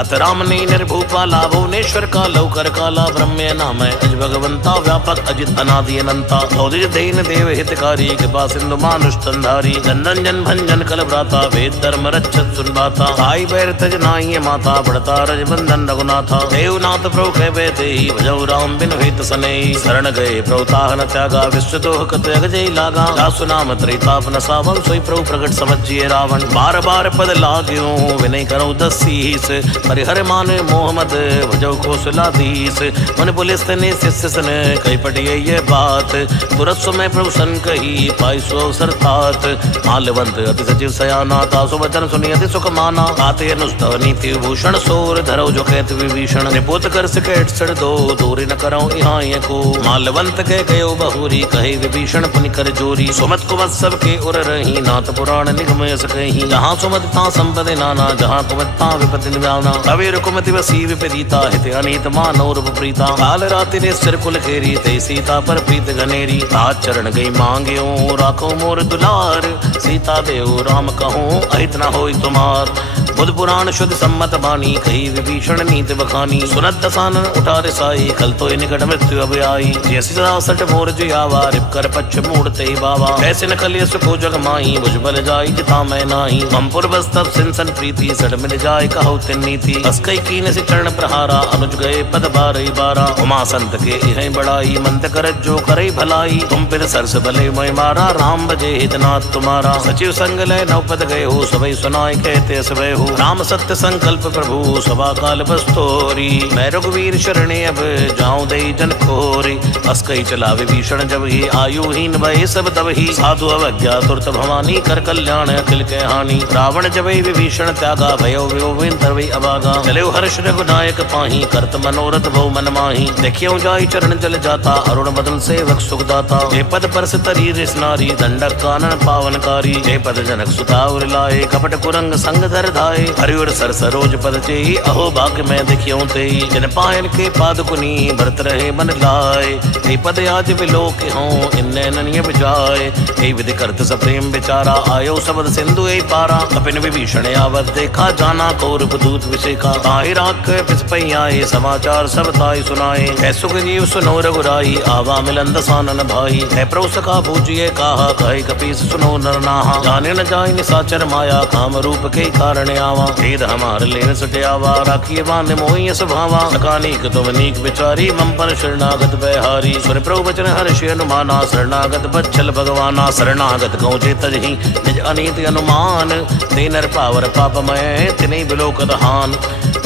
अत राम ने निर्भूपाला भुवनेश्वर का लौकर काला ब्रह्म नाम अज भगवंता व्यापक अजित अनादि अनंता औदिज देन देव हितकारी कृपा सिंधु मानुष तंधारी जनन जन भंजन कल भ्राता वेद धर्म रक्षत सुनबाता आई बैर तज नाई माता बढ़ता रज बंधन रघुनाथा देवनाथ प्रभु कह बैठे भजो राम बिन हित सने शरण गए प्रभुताहन त्यागा विश्व दोह कत अगजय लागा दासु नाम त्रैताप न सावन सोई प्रभु प्रगट समझिए रावण बार बार पद लाग्यो विनय करो दसीस परिहर मान मोहम्मद भजो कौशलाधीश मन पुलिस ने शिष्य सन कई पटिए ये बात तुरंत समय प्रभु सन कही पाई सो अवसर तात माल्यवंत अति सचिव सयाना तासु वचन सुनी अति सुख माना आते अनुस्तव नीति भूषण सोर धरो जो कहत विभीषण निपुत कर सिकेट सड़ दो दूरी न करो यहाँ ये को माल्यवंत के गयो बहुरी कहे विभीषण पुनि कर जोरी सुमत कुमत सब के उर रही नाथ पुराण निगम यस कही जहाँ सुमत ता संपदि नाना जहाँ कुमत ता विपत्ति निवाना अवीर कुमति वसी विपरीता हित अनीत मानव रूप प्रीता काल राति ने सिर कुल खेरी ते सीता पर प्रीत घनेरी आज चरण गई मांग्यो राखो मोर दुलार सीता देव राम कहो अहित न होई तुम्हार बुध पुराण शुद्ध सम्मत बानी कही विभीषण नीति बखानी सुनत दसानन उठा रिसाई कल तो निकट मृत्यु अब आई जैसी सट मोर जियावा रिप कर पच्छ मूड़ते ही बाबा ऐसे न कलिय सुखो जग माही भुज बल जाई जिता मैं नाही ममपुर बस तब सिंसन प्रीति सड़ मिल जाए कहो तिन नीति अस्कई कीन से चरण प्रहारा अनुज गए पद बारई बारा उमा संत के इह बड़ाई मंत कर जो करे भलाई तुम फिर सरस भले मैं मारा राम बजे हितनाथ तुम्हारा सचिव संग लय नव पद गए हो सबई सुनाई कहते सबे हो राम सत्य संकल्प प्रभु सभा काल बस्तोरी मैं रघुवीर शरणे अब जाऊं दई जन खोरी अस्कई चला विभीषण जब ही आयुहीन भय सब तब ही साधु अवज्ञा तुरत भवानी कर कल्याण अखिल के हानि रावण जब विभीषण त्यागा भयो विन तरवई अभागा चले हर्ष रघुनायक पाही करत मनोरथ भव मन माही देखियो जाई चरण जल जाता अरुण बदन सेवक सुखदाता जय पद पर तरी रिस नारी दंडक कानन पावनकारी जय पद जनक सुता उर लाए कपट कुरंग संग धर धाए हरिवर सर सरोज पद चेई अहो भाग्य में देखियो ते जिन पायन के पाद कुनी भरत रहे मन लाए ते पद आज विलोक हों इन्ने ननिय बिजाए हे विधि करत सब प्रेम बिचारा आयो सबद सिंधु ए पारा कपिन विभीषण आवत देखा जाना कौरव दूत विषेका ताहि राख पिस पई आए समाचार सब ताई सुनाए है सुख जीव सुनो रघुराई आवा मिलन दसानन भाई है प्रभु सखा पूजिए कहा कहे कपीस सुनो नर नाहा जाने न जाय निसाचर माया काम रूप के कारण आवा भेद हमार लेन सटे आवा राखिए बांध मोहि स्वभावा सकानीक तुम नीक विचारी मम पर शरणागत बहारी सुर प्रभु वचन हर्ष अनुमाना शरणागत बच्छल भगवाना शरणागत गौचे तजहि निज अनीति अनुमान ते नर पावर पापमय तिने बिलोकत हान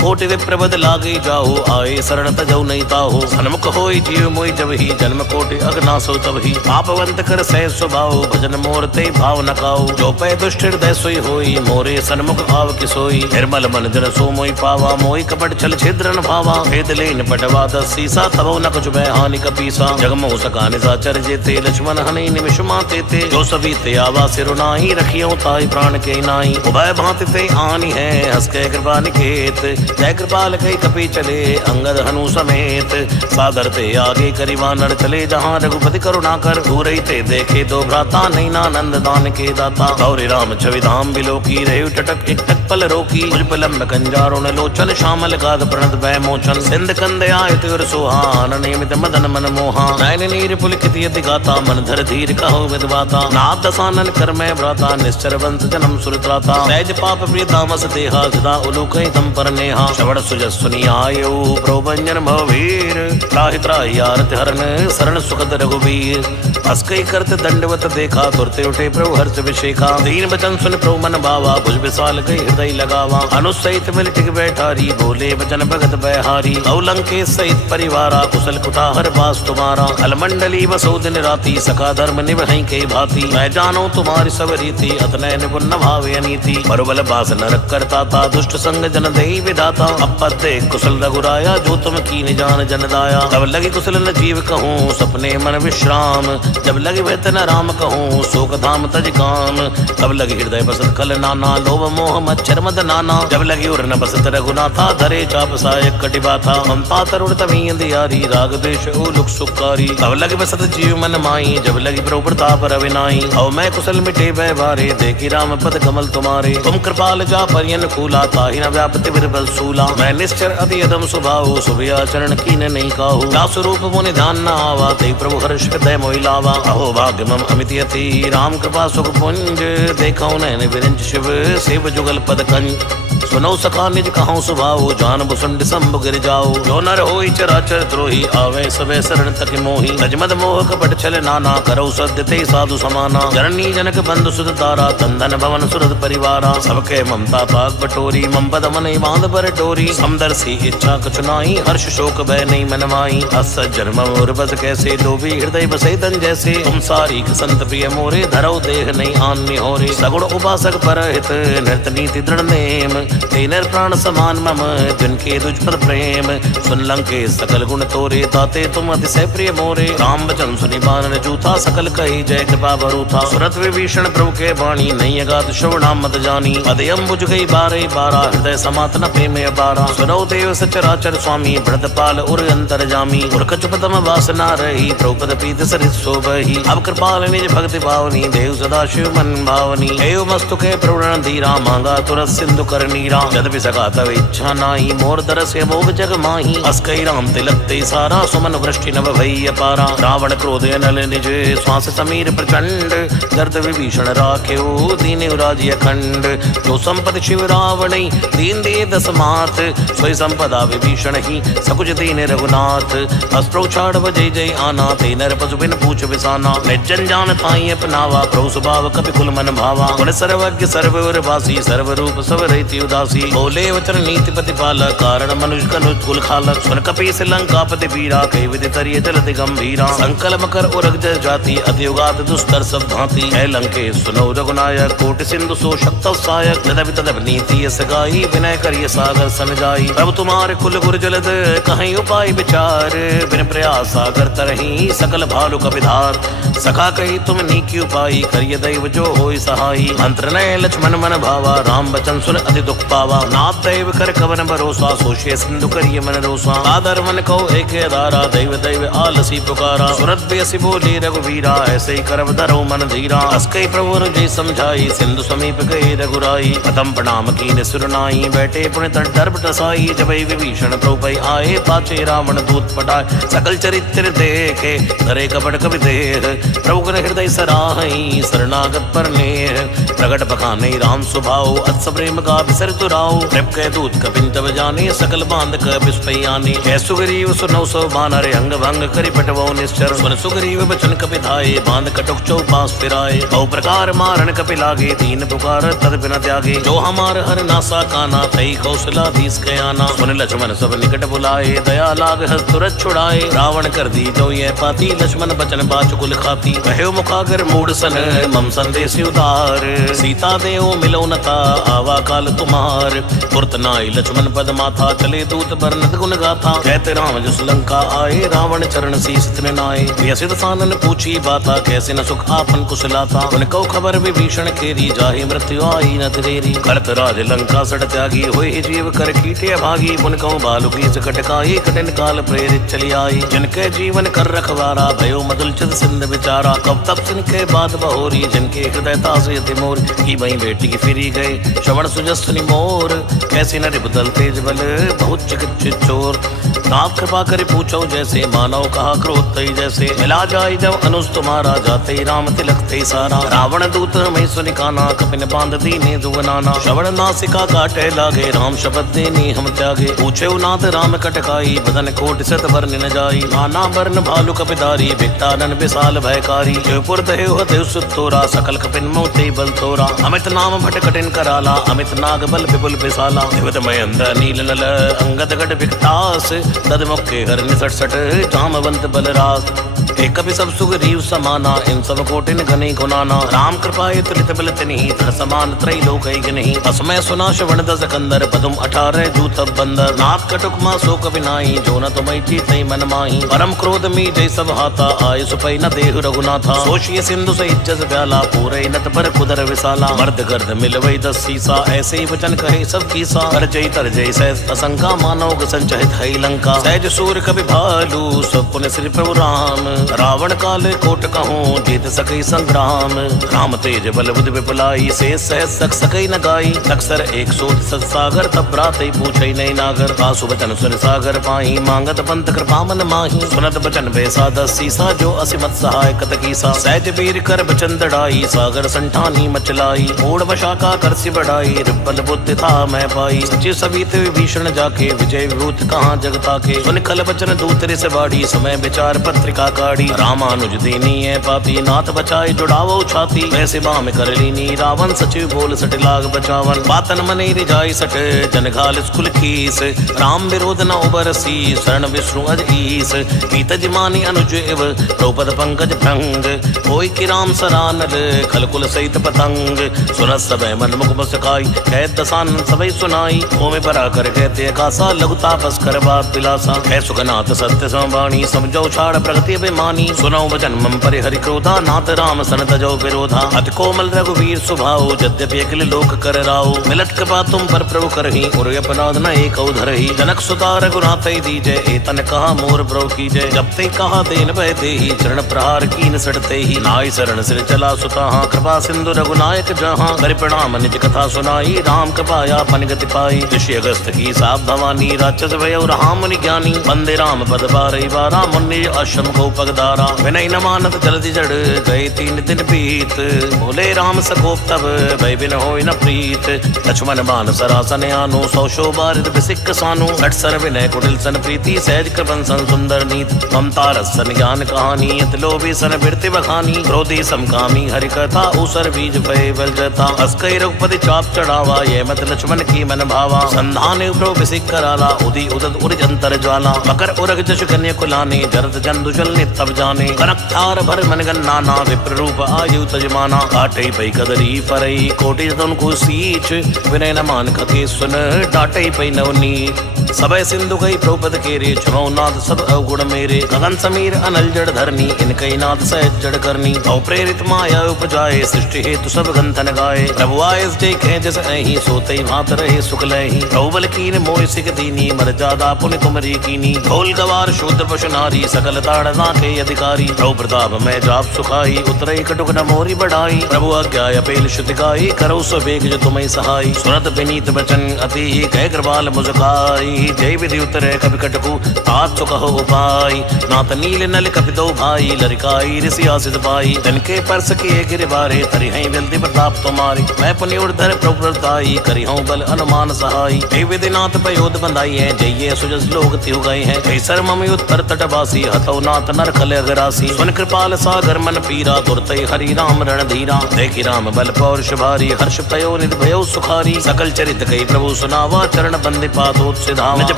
कोटि विप्रबद लागे जाओ आए शरण तजौ नहीं ताहो सन्मुख होई जीव मोहि जब ही जन्म कोटि अग्नासो तब ही पापवंत कर सह स्वभाव भजन मोर ते भाव न काओ जो पै दुष्ट हृदय सोई होई मोरे सन्मुख आव किसोई निर्मल मन जन सो मोहि पावा मोहि कपट छल छिद्रन भावा भेद लेन पटवा दसीसा तबो न कुछ भय हानि कपीसा जगमो सका निसाचर जेते लक्ष्मण हनि निमिष माते ते जो सभी ते आवा सिर नाही रखियो ताई प्राण के नाई उभय भांति ते आनी है हंस के कृपा निकेत जय कृपाल कई कपि चले अंगद हनु समेत। सादर ते आगे करी वानर चले जहाँ रघुपति करुणा कर। दूर ही ते देखे दो भ्राता नहीं नानंद दान के दाता। गौरी राम छवि धाम बिलोकी रहे टटक एक टक पल रोकी। मुझ पलम्ब कंजारों ने लोचन श्यामल गाद प्रणत भय मोचन। सिंध कंद आय तुर सुहान नियमित मदन मन मोहा। नयन नीर पुलकित यदि गाता मन धर धीर कहो विदवाता। नाथ दसानन कर मैं भ्राता निश्चर वंश जन्म सुरत्राता। सहज पाप प्रिय तामस देहा सदा उलूक तम पर नेहा। श्रवण सुजस सुनी आयो प्रोभंजन भववीर। त्राहि त्राहि आरति हरन शरण सुखद रघुबीर। अस्कई करत दंडवत देखा तुरते उठे प्रभु हर्ष विशेखा। दीन बचन सुन प्रभु मन भावा भुज विशाल गई हृदय लगावा। अनुसहित मिल टिक बैठारी बोले वचन भगत बहारी। अवलंके सहित परिवारा कुशल कुटा हर बास तुम्हारा। अलमंडली बसो दिन राती सखा धर्म निभहि के भांति। मैं जानो तुम्हारी सब रीति अतनय निपुण न भावे अनीति। बरुबल बास नरक करता था दुष्ट संग जन देहि विधाता। अपत्य कुशल रघुराया जो तुम कीन जान जन दाया। तब लगे कुशल न जीव कहूँ सपने मन विश्राम। जब लगे वेतन राम कहूँ शोक धाम तज काम। तब लगे हृदय बसत कल नाना लोभ मोह मच्छर मद नाना। जब लगे उर न बसत रघुनाथा धरे चाप सायक कटिबा था। ममता तरुण तमी अंधियारी राग द्वेष उलुक सुकारी। तब लगे बसत जीव मन माई जब लगी प्रभु प्रताप रविनाई। और मैं कुशल मिटे भय भारे देखी राम पद कमल तुम्हारे। तुम कृपाल जा परियन कूला ताहि न व्यापति बिरबल सूला। मैं निश्चर अति अदम स्वभाव शुभ आचरण कीन नहीं काहू। जा स्वरूप मुनि ध्यान न आवा ते प्रभु हर्ष हृदय मोहि लावा। अहो भाग्य मम अमित यति राम कृपा सुख पुंज। देखो नैन विरंच शिव शिव जुगल पद कंज। सुनो सखा निज कहूँ स्वभाव जान बुसुंड संभ गिर जाओ। जो नर होई चराचर द्रोही आवे सबे शरण तक मोही। गजमद मोह कपट छल नाना करौ सद्य ते साधु समाना। जननी जनक बंधु सुत तारा तंदन भवन सुरत परिवारा। सबके ममता पाग बटोरी मम पद मन बांध पर डोरी। समदर्शी इच्छा कछुनाई हर्ष शोक भय नहीं मनमाई। अस जन्म मोर बस कैसे लोभी हृदय बसे तन जैसे। तुम सारी संत प्रिय मोरे धरौ देह नहीं आन्य होरे। सगुण उपासक पर हित नृत नीति दृढ़ नेम। तेनर प्राण समान मम जिनके दुष्पद प्रेम। सुन लंके सकल गुण तोरे ताते तुम अतिशय प्रिय मोरे। राम बचन सुनि बानर जूथा सकल कही जय कृपा भरूथा। सुरत विभीषण प्रभु के वाणी नहीं अगाध श्रवणा मत जानी। अदयम बुझ गई बारे बारा हृदय समात न प्रेम अपारा। सुनो देव सचराचर स्वामी भरतपाल उर अंतर जामी। उर्ख चुपतम वासना रही प्रभुपद पीत सरित शोभहि। अब कृपाल निज भक्ति भावनी देव सदा शिव मन भावनी। एव मस्तु के प्रवण धीरा मांगा तुरत सिंधु कर नीरा। यद्यपि सका तव इच्छा नाही मोर दरस मोह जग माही। अस्कई राम तिलक ते सारा सुमन वृष्टि नभ भई अपारा। रावण क्रोध नल निज श्वास समीर प्रचंड। गर्द विभीषण राख्यो दीन राजी अखंड। जो संपद शिव रावण दीन दे दस मात। सोई संपदा विभीषण ही सकुच दीन रघुनाथ। अस्त्रो छाड़ जय जय आना ते नर पशु बिन पूछ विसाना। निर्जन जान ताई अपनावा प्रभु स्वभाव कपि कुल मन भावा। गुण सर्वज्ञ सर्ववर वासी सर्व रूप सब रहिति उदासी। बोले वचन नीति प्रतिपालक कारण मनुष्य कनुज कुल खालक। सुन कपीस लंकापति वीरा कई विधि तरिय जलति गंभीरा। संकल मकर उरग जल जाति अति उगात दुस्तर सब भांति। है लंके सुनो रघुनायक कोटि सिंधु सो शक्त सहायक। तदपि तदपि नीति यस गाई विनय करिय सागर सन जाई। प्रभु तुम्हारे कुल गुर जलद कहीं उपाय विचार। बिन प्रयास सागर तरही सकल भालु कपिधार। सखा कही तुम नीकी उपाई करिय दैव जो होई सहाई। मंत्र नय लक्ष्मण मन भावा राम बचन सुन अति दुख पावा। नाथ दैव कर कवन भरोसा सोशिय सिंधु करिय मन रोसा। आदर मन कहो एक धारा दैव दैव आलसी पुकारा। सुरत बेसी बोले रघुवीरा ऐसे ही करब धरो मन धीरा। अस्कई प्रभु जय समझाई सिंधु समीप गए रघुराई। प्रथम प्रणाम कीन सुरनाई बैठे पुण्य तट दर्भ टसाई। जब विभीषण प्रभु पै आए पाचे रावण दूत पटाए। सकल चरित्र देखे धरे कपट कवि देह। प्रभु कर हृदय सराहई शरणागत पर नेह। प्रगट बखाने राम स्वभाव अत्स प्रेम का बिसर तुराओ। प्रेम के दूत कपिन तब जाने सकल बांध क बिस्पयाने। है सुग्रीव सुनौ सो बानर अंग भंग करि पटवो निश्चर। सुन सुग्रीव बचन कपि धाये बांध कटुक चौपास फिराए। बहु प्रकार मारन कपि लागे दीन पुकार तद बिन त्यागे। जो हमार हर नासा काना थई कौशलाधीश कयाना। सुन लक्ष्मण सब निकट बुलाए दया लाग हस तुरत छुड़ाए। रावण कर दी जो ये पाती लक्ष्मण बचन बाच कुल खाती। कहो मुखागर मूड सन मम संदेश उदार। सीता देव मिलो नता आवा काल तुम्हार। कुमार। तुरत नाई लक्ष्मण पद माथा, चले दूत बरनत गुण गाथा। कहते राम जस लंका आए, रावण चरण शीस तिन नाए। व्यसित सानन पूछी बाता, कैसे न सुख आपन कुशलाता। उनको खबर विभीषण केरी, जाहि मृत्यु आई न तिरेरी। करत राज लंका सट त्यागी, होए जीव कर कीटे भागी। पुनको बालुकी सकटकाई, कठिन काल प्रेरित चली आई। जिनके जीवन कर रखवारा, भयो मदुल चित सिंध विचारा। कब तब जिनके बात बहोरी, जिनके हृदय तासे तिमोर। की वही बेटी की फिरी गए, श्रवण सुजस्वनी मोर। कैसे न बदल तेज बल, बहुत चिकित्सित चोर। नाथ कृपा करे पूछो जैसे, मानव कहा क्रोध तई जैसे। मिला जाय जब अनुज तुम्हारा, जाते राम तिलक ते सारा। रावण दूत में सुनिकाना, कपिन बांध दीने दुगनाना। श्रवण नासिका काटे लागे, राम शब्द देने हम त्यागे। पूछे नाथ राम कटकाई, बदन कोट सत वर्ण न जाई। नाना वर्ण भालु कपिधारी, भिक्टानन विशाल भयकारी। जयपुर दहे होते सुतोरा, सकल कपिन मोते बल तोरा। अमित नाम भट कठिन कराला, अमित नाग बल विपुल विशाला। विवत मयंद नील नल, अंगद गढ़ विकटास। तद मुखे हर निसट सट, जामवंत बलरास। एक कपि सब सुग्रीव समाना, इन सब कोटिन घने गुनाना। राम कृपाए तुलित बल तिन्हि, तन समान त्रैलोक गिनहि। असमय सुना श्रवण दस कंदर, पदुम 18 जूत बंदर। नाथ कटुक मा शोक विनाई, जो न तुमई चीतई मन माही। परम क्रोध मी जय सब हाथा, आय सुपै न देहु रघुनाथा। सोशिय सिंधु से इज्जत ब्याला, पूरे नत पर कुदर विशाला। मर्द गर्द मिलवई 10 सीसा, ऐसे ही वचन कहे सब कीसा। कर जय तर जय सहज असंका, मानव संचहित है लंका। सहज सूर कवि भालू, सब पुण्य श्री प्रभु राम। रावण काल कोट कहूँ, जीत सके संग्राम। राम तेज बल बुद्धि विपुलाई, से सहज सक सके न गाई। अक्सर एक सोत सत सागर, तब प्रातः पूछे नई नागर। कासु बचन सुन सागर पाई, मांगत पंत कृपा मन माही। सुनत बचन बेसा 10 सीसा, जो असिमत सहाय कत कीसा। सहज वीर कर बचन दड़ाई, सागर संठानी मचलाई। मूढ़ वशाका कर सि बढ़ाई, रिपल बुद्धि था मैं पाई। सचिव सवित विभीषण जाके, विजय विभूत कहाँ जगता के। सुन खल बचन दूतरे से बाढ़ी, समय विचार पत्रिका काढ़ी। रामानुज दीनी है पापी, नाथ बचाए जुड़ावो छाती। वैसे बाम कर लीनी, रावण सचिव बोल सट लाग बचावन। बातन मने रिजाई सट, जन घाल स्कुल खीस। राम विरोध न उबरसी, शरण विष्णु अज ईस। पीत जिमानी अनुज इव, द्रौपद पंकज भृंग। होय कि राम सरानल, खलकुल सहित पतंग। सुनत सबे मन मुख मुस्काई, कह दसान सबे सुनाई। होमे परा कर कहते कासा, लघु तापस कर बात पिलासा। है सुखनाथ सत्य संवाणी, समझो छाड़ प्रगति अभिमानी। सुनो वचन मम परि हरि क्रोधा, नाथ राम सन तजो विरोधा। अति कोमल रघुवीर स्वभाव, यद्यपि अखिल लोक कर राव। मिलत कृपा तुम पर प्रभु करहि, और अपराध न एक धरहि। जनक सुता रघुनाथ दीजय, एतन कहा मोर प्रभु कीजय। जब ते कहा देन भय देहि, चरण प्रहार कीन सटते ही। नाय शरण सिर चला सुता, कृपा सिंधु रघुनायक जहाँ। कर प्रणाम निज कथा सुनाई, राम कृपाया पन गति पाई। ऋषि अगस्त की साप भवानी, राक्षस भय राम मुनि ज्ञानी। वंदे राम पद बारही बारा, मुनि आश्रम को पगदारा। विनय न मानत जल्दी जड़, गए 3 दिन बीत। बोले राम सकोप तब, भय बिन होय न प्रीत। लक्ष्मण बान सरासन आनो, 100 शोभारित बिसिक सानु। 60 सर विनय कुटिल सन प्रीति, सहज कृपन सन सुंदर नीत। ममता रस सन ज्ञान कहानी, अति लोभी सन बिरति बखानी। क्रोधी समकामी हरि कथा, ऊसर बीज भय बल जता। अस्कई रघुपति चाप चढ़ावा, ये मत लक्ष्मण की मन भावा। संधान प्रभु बिसिक कराला, उदी उदत उर्ज अंतर ज्वाला। मकर उरग जश कन्या कुलानी, जरद जंदु जल तब जाने। कनक थार भर मन गन्नाना, विप्र रूप आयु तजमाना। काटे पै कदरी परई, कोटि तुनको सीच। विनय न मान कके सुन, डाटे पै नवनीत। सबय सिंधु कई द्रौपद केरे, छुमौ नाथ सब अवगुण मेरे। गगन समीर अनल जड़ धरनी, इनकई नाथ सहज जड़ करनी। अव प्रेरित माया उपजाए, सृष्टि हेतु सब गंथन गाए। प्रभु आयस जय कह जस अहि, सोतई भात रहे सुख लहि। प्रभु बल कीन मोय सिख दीनी, मर्यादा पुनि तुमरी कीनी। ढोल गवार शूद्र पशु नारी, सकल ताड़ना के अधिकारी। प्रभु प्रताप मैं जाप सुखाई, उतरई कटुक न मोरी बढ़ाई। प्रभु आज्ञा अपेल श्रुति गाई, करो सवेग जो तुम्हें सहाय। सुनत विनीत बचन अति, कह कृपाल मुस्काई। जय विधि उतरे कपि कटकु, तात कहो उपाय। नाथ नील नल कपि दो भाई, लरिकाई ऋषि आसित पाई। तिनके परस किए गिर बारे, तरि हैं विलति प्रताप तुम्हारी। मैं पुनि उर्धर प्रभु प्रताई, करि हूँ बल अनुमान सहाय। जय विधि नाथ पयोध बंधाई है, जय सुजस लोग तिहु गए हैं। जय सर मम उत्तर तटवासी, हथौ नाथ न नर कले अगरासी सुन कृपाल सागर मन पीरा दुर्तय हरि राम रणधीरा देखि राम बल पौरुष भारी हर्ष पयो निध भयो सुखारी सकल चरित कई प्रभु सुनावा चरण बंदे पादोत सिधावा निज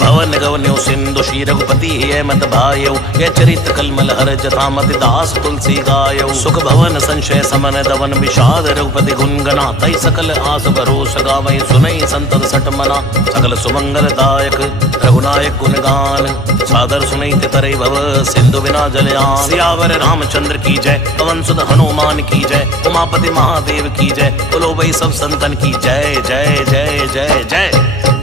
भवन गवन्यो सिंधु श्री रघुपति है मत भायो ये चरित कलमल हर जथा मति दास तुलसी गायो सुख भवन संशय समन दवन विषाद रघुपति गुण गना तई सकल आस भरोस गावै सुनई संतत सठ मना सकल सुमंगल दायक रघुनायक गुण गान सादर सुनई तरई भव सिंधु बिना जलयान सियावर रामचंद्र की जय पवन सुत हनुमान की जय उमापति महादेव की जय बोलो भाई सब संतन की जय जय जय जय जय।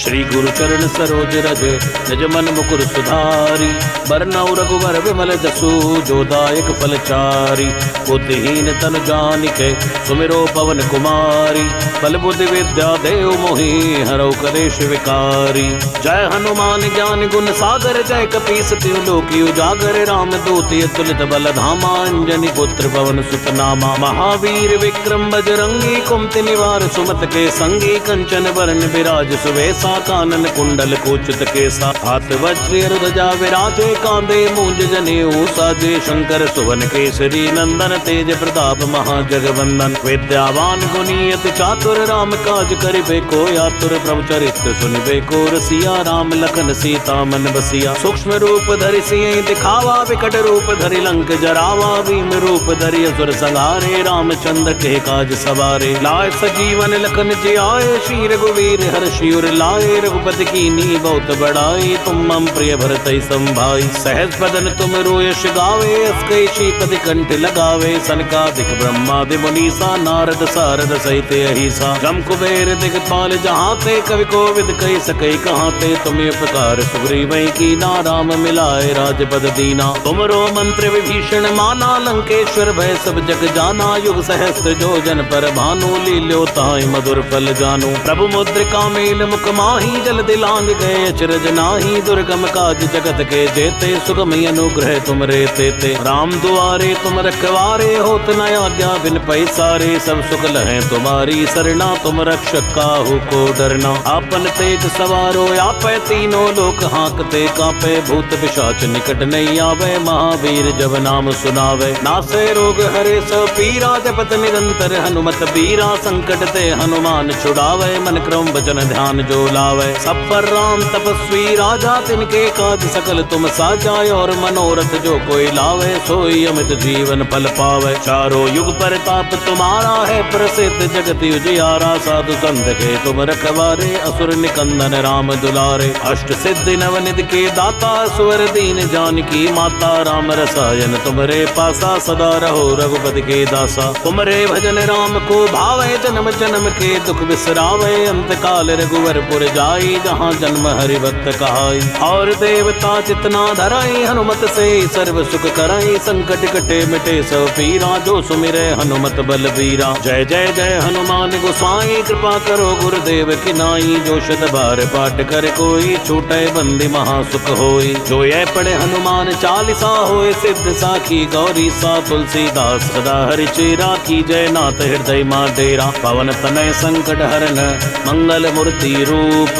श्री गुरु चरण सरोज रज निज मन मुकुर सुधारी बरनउँ रघुवर विमल जसु जो दायक फलचारी बुद्धिहीन तन जानिके सुमिरो पवन कुमारी बल बुद्धि विद्या देव मोहि हरौ कलेश विकारी जय हनुमान ज्ञान गुण सागर जय कपीस तिहु लोकी उजागर राम दूति अतुलित बल धामा अंजनी पुत्र पवन सुत नामा महावीर विक्रम बजरंगी कुमति निवार सुमत के संगी कंचन वरण विराज सुवेशा कानन कुंडल कुचित केसा हाथ वज्र ध्वजा विराजे कांधे मूंज जनेऊ साजे शंकर सुवन केसरी नंदन तेज प्रताप महाजगवंदन विद्यावान गुणी अति चातुर राम काज करिबे को आतुर प्रभु चरित्र सुनिबे को रसिया राम लखन सीता मन बसिया सूक्ष्म रूप धरि सियहि दिखावा विकट रूप धरि लंक जरावा भीम रूप धरि असुर संहारे रामचंद्र के काज सवारे लाय सजीवन लखन जियाए श्री रघुवीर हर्षि उर लाए रघुपति कीन्ही बहुत बड़ाई तुम मम प्रिय भरतहि संभाई सहज बदन तुम रोयश गावे अस कई श्रीपति कंठ लगावे सनकादिक ब्रह्मादि मुनीसा नारद सारद सहित अहिसा जम कुबेर दिगपाल जहाते कवि कोविद कहि सकै कहाते तुम उपकार सुग्रीवै कीना राम मिलाए राजपद दीना तुमरो मंत्र विभीषण माना लंकेश्वर भय सब जग जाना युग सहस्त्र जो जन पर भानु लील्यो ताहि मधुर फल जानु प्रभु मुद्रिका मेल मुख माही जल दिलांग गए अचरज नाही दुर्गम काज जगत के जेते सुगम अनुग्रह तुम रे तेते राम दुआरे तुम रखवारे होत न आज्ञा बिन पैसारे सब सुख लहै तुम्हारी सरना तुम रक्षक काहू को डरना आपन तेज सवारो आपै तीनों लोक हांकते कांपे भूत पिशाच निकट नहीं आवे महावीर जब नाम सुनावे नासे रोग हरे सब पीरा जपत निरंतर हनुमत बीरा संकट ते हनुमान छुड़ावे मन क्रम वचन ध्यान जो लावे सब पर राम तपस्वी राजा तिनके काज सकल तुम साजा और मनोरथ जो कोई लावे सोई अमित जीवन फल पावे चारों युग परताप तुम्हारा है प्रसिद्ध जगत उजियारा साधु संत के तुम रखवारे असुर निकंदन राम दुलारे अष्ट सिद्धि नवनिधि के दाता सुवर दीन जानकी माता राम रसायन तुमरे पासा सदा रहो रघुपति के दासा तुमरे भजन राम को भावे जन्म जन्म के दुख बिसरावे अंत काल रघुवर पुर जाई जहाँ जन्म हरि भक्त कहाई और देवता जितना धराई हनुमत से सर्व सुख कराई संकट कटे मिटे सब पीरा जो सुमिरे हनुमत बलबीरा जय जय जय हनुमान गोसाई कृपा करो गुरुदेव की नाई जो शत बार पाठ कर कोई छूटे बंदी महासुख होई जो ये पढ़े हनुमान चालीसा होए सिद्ध साखी गौरी सा तुलसीदास सदा हरि चेरा की जय नाथ हृदय मां डेरा पवन तनय संकट हरन मंगल मूर्ति रूप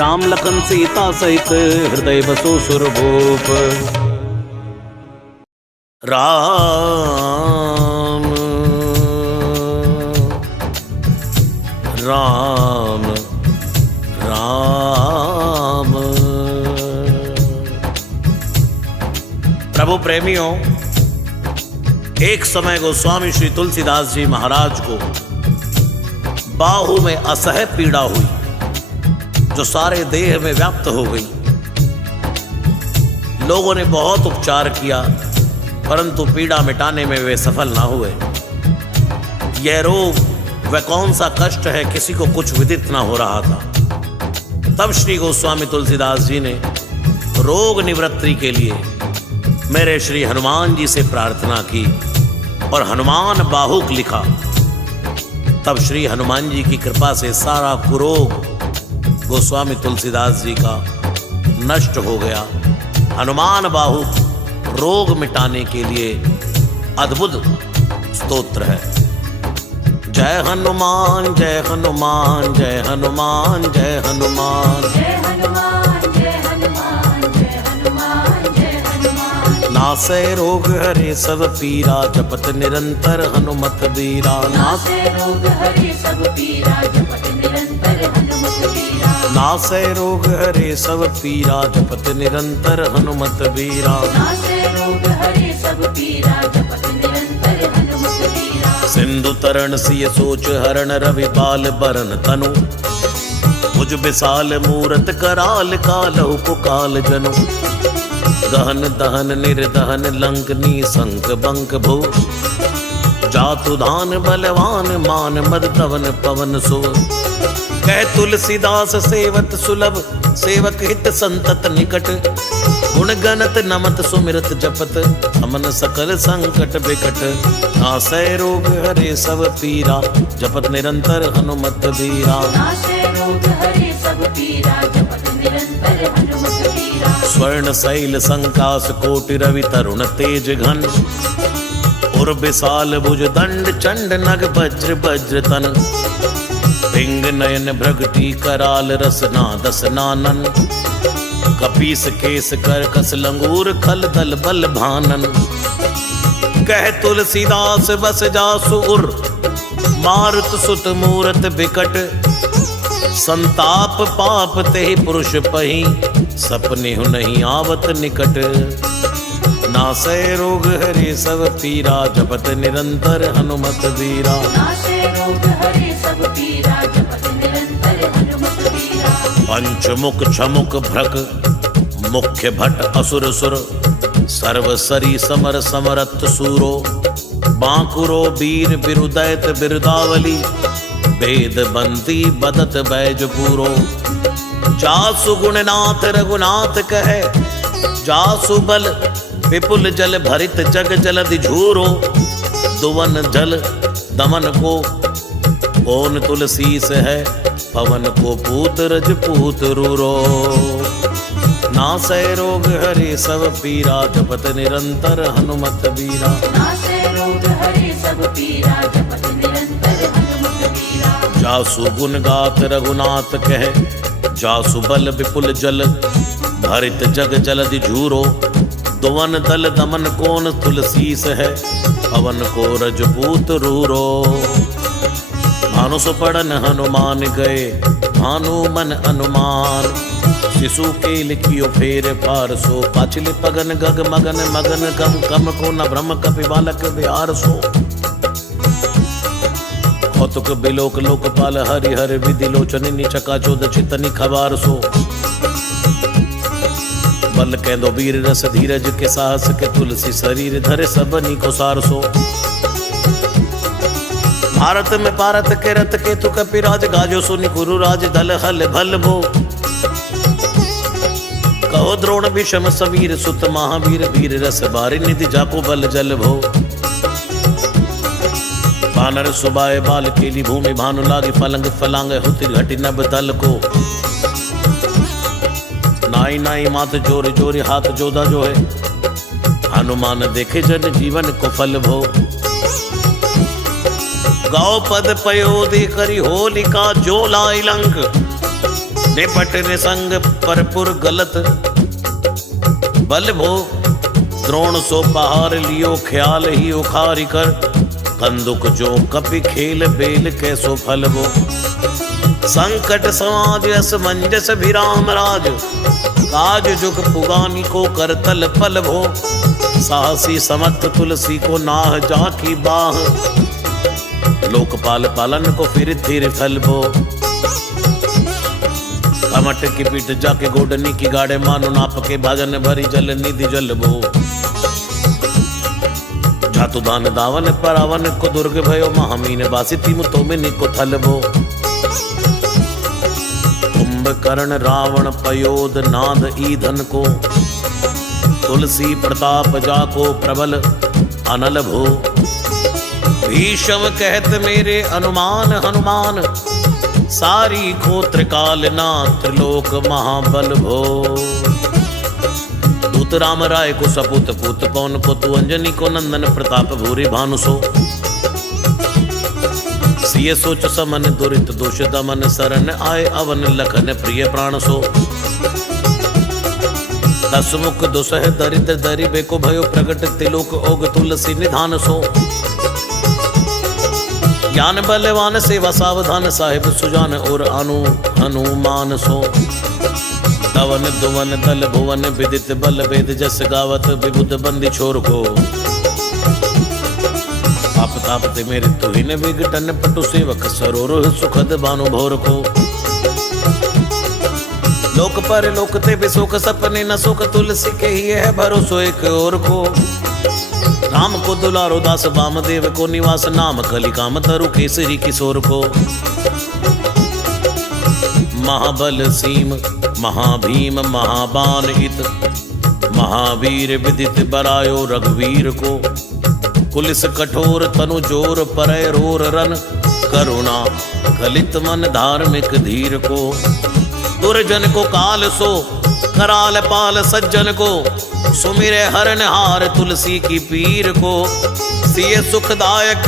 राम लखन सीता सहित हृदय बसो सुरभूप राम राम राम। प्रभु प्रेमियों, एक समय गोस्वामी श्री तुलसीदास जी महाराज को बाहु में असह्य पीड़ा हुई जो सारे देह में व्याप्त हो गई। लोगों ने बहुत उपचार किया परंतु पीड़ा मिटाने में वे सफल ना हुए। यह रोग वह कौन सा कष्ट है किसी को कुछ विदित ना हो रहा था। तब श्री गोस्वामी तुलसीदास जी ने रोग निवृत्ति के लिए मेरे श्री हनुमान जी से प्रार्थना की और हनुमान बाहुक लिखा। तब श्री हनुमान जी की कृपा से सारा कुरोग गोस्वामी तुलसीदास जी का नष्ट हो गया। हनुमान बाहुक रोग मिटाने के लिए अद्भुत स्तोत्र है। जय हनुमान जय हनुमान जय हनुमान जय हनुमान जय हनुमान जय हनुमान नासै रोग हरे सब पीरा जपत निरंतर हनुमत बीरा। नासै रोग हरे सब पीरा जपत निरंतर हनुमत बीरा। नासै रोग हरे सब पीरा जपत निरंतर हनुमत बीरा। नासै रोग हरे सब पीरा जपत निरंतर हनुमत बीरा। सिंधु तरण सिय सोच हरण रवि बाल बरन तनु मुझ विशाल मूरत कराल कालहु कुकाल जनु। दहन दहन निर्दहन लंकनी संक बंक भो जातु धान बलवान मान मद तवन पवन सो। कह तुलसीदास सेवत सुलभ सेवक हित संतत निकट गुण गणत नमत सुमिरत जपत अमन सकल संकट बिकट। नासै रोग हरे सब पीरा जपत निरंतर हनुमत बीरा। नासै रोग हरे सब पीरा जपत निरंतर हनुमत बीरा। स्वर्ण शैल संकास कोटि रवि तरुण तेज घन उर विशाल भुज दंड चंड नग वज्र वज्र तन। पिंग नयन भ्रगटी कराल रसना दस नानन कपीस केस कर कस लंगूर खल दल बल भानन। कह तुलसीदास बस जासु उर मारुत सुत मूरत बिकट संताप पाप ते पुरुष पही सपने हु नहीं आवत निकट। नासै रोग हरे सब पीरा जपत निरंतर हनुमत बीरा। नासै रोग हरे सब पीरा जपत निरंतर हनुमत बीरा। पंचमुख छमुख भ्रक मुख्य भट असुर सुर सर्वसरी समर समरत सूरो। बांकुरो वीर बिरुदैत बिरुदावली वेद बंदी बदत बैज पूरो। जासु गुणनाथ रघुनाथ कहे जासु बल विपुल जल भरित जग जलधि झूरो। दुवन जल दमन को कौन तुलसीस है पवन को पूत रजपूत रूरो। नासै रोग हरे सब पीरा जपत निरंतर हनुमत बीरा। नासै रोग हरे सब पीरा जपत निरंतर हनुमत बीरा। जासु गुण गात रघुनाथ कहे जासु बल विपुल जल भरित जग जलधि झूरो। दुवन दल दमन कौन तुलसीस है पवन को रजपूत रूरो। भानुस पड़न हनुमान गए भानु मन अनुमान शिशु के लिखियो फेर पारसो। पाछले पगन गग मगन मगन कम कम को न भ्रम कपि बालक बिहार सो। कौतुक बिलोक लोकपाल हरि हर विधि लोचनि चका चोद चितनि खबार सो। बल कैंदो वीर रस धीरज के साहस के तुलसी शरीर धरे सबनी को सार सो। भारत में पारत के रथ के तु कपिराज गाजो सुनि गुरु राज दल हल भल भो। कहो द्रोण विषम सवीर सुत महावीर वीर रस बारि निधि जाको बल जल भो। बानर सुबाए बाल केली भूमि भानु लागे फलंग फलांग हुति घटी नभ दल को। नाई नाई मात जोर जोरी हाथ जोदा जो है हनुमान देखे जन जीवन को फल भो। गाओ पद पयोधि करी होलिका जो लाई लंक निपट निसंग परपुर गलत बल भो। द्रोण सो पहाड़ लियो ख्याल ही उखारी कर कंदुक जो कपि खेल बेल कैसो फल भो। संकट समाज असमंजस विराम राज काज जुग पुगानी को कर तल पल भो। साहसी समर्थ तुलसी को नाह जाकी बाह लोकपाल पालन को फिर थिर फल भो। कमट की पीठ जाके गोडनी की गाड़े मानो नाप के भाजन भरी जल निधि जल भो। जातु दान दावन परावन को दुर्ग भयो महामीन बासी तिमु तोमिनी को थल भो। कुंभकर्ण रावण पयोद नाद ईधन को तुलसी प्रताप जाको प्रबल अनल भो। भीषम कहत मेरे अनुमान हनुमान सारी को त्रिकाल ना त्रिलोक महाबल भो। दूत राम राय को सपूत पूत पवन को तु अंजनी को नंदन प्रताप भूरि भानुसो। सिय सोच समन दुरित दोष दमन शरण आए अवन लखन प्रिय प्राण सो। दस मुख दुसह दरिद्र दरिबे को भयो प्रगट तिलोक ओग तुलसी निधान सो। ज्ञान बलवान सेवा सावधान साहिब सुजान और अनु हनुमान सो। धवन दुवन दल भुवन विदित बल वेद जस गावत विबुध बंदी छोर को। आप तापते मेरे तुहिन विघटन पटु सेवक सरोर सुखद बानु भोर को। लोक पर लोक ते बिसोक सपने न सुख तुलसी के ही है भरोसो एक और को। राम को दुलारो दास वामदेव को निवास नाम कली काम तरु केसरी किशोर को। महाबल सीम महाभीम महाबान इत महावीर विदित बरायो रघुवीर को। पुलिस कठोर तनु जोर परय रोर रन करुणा कलित मन धार्मिक धीर को। दुर्जन को काल सो कराल पाल सज्जन को। सुमिरे हरण हार तुलसी की पीर को। सिय सुखदायक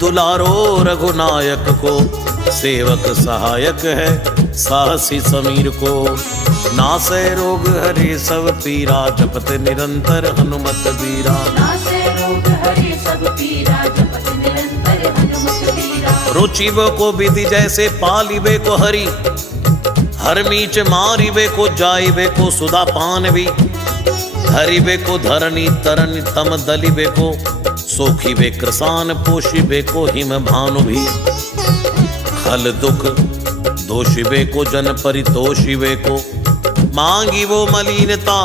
दुलारो रघुनायक को। सेवक सहायक है साहसी समीर को। नासै रोग हरे सब पीरा जपत निरंतर हनुमत बीरा। नासै रोग हरे सब पीरा जपत निरंतर हनुमत बीरा। रुचिव को विधि जैसे पालिबे को हरि। हर मीच मारिबे को जाइबे को सुधा पान भी। हरिबे को धरणी तरणी तम दलिबे को। सोखिबे कृसान पोषिबे को हिम भानु भी। खल दुख दोषिबे को जन परितोषिबे को। मांगी वो मलिनता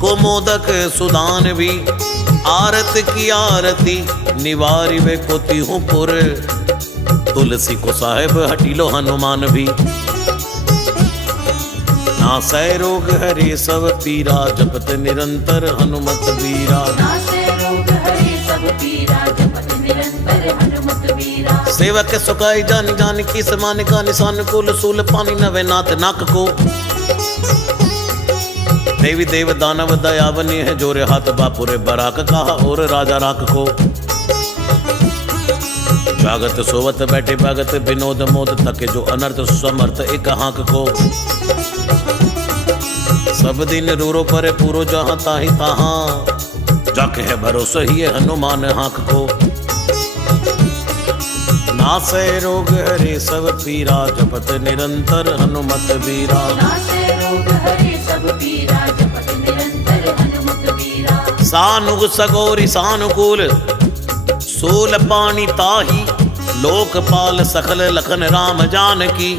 को मोदक सुदान भी। आरत की आरती निवारिबे को तिहु पुर। तुलसी को साहेब हटीलो हनुमान भी। नासै रोग हरे सब पीरा जपत निरंतर हनुमत बीरा। नासै रोग हरे सब पीरा जपत निरंतर हनुमत बीरा। सेवक सुखाई जान जान की समान का निशान कुल सूल पानी नवे नाथ नाक को। देवी देव दानव दयावनी है जोरे हाथ बापुरे बराक कहा और राजा राक को। जागत सोवत बैठे भगत विनोद मोद थके जो अनर्थ समर्थ एक हाक को। सब दिन रूरो पर पूरो जहां ताही तहां। जाके है भरोसा ही है हनुमान हाक को। नासै रोग हरे सब पीरा जपत निरंतर हनुमत बीरा। नासै रोग हरे सब पीरा जपत निरंतर हनुमत बीरा। सानुग सगोरी सानुकूल सोल पानी ताही। लोकपाल सकल लखन राम जानकी।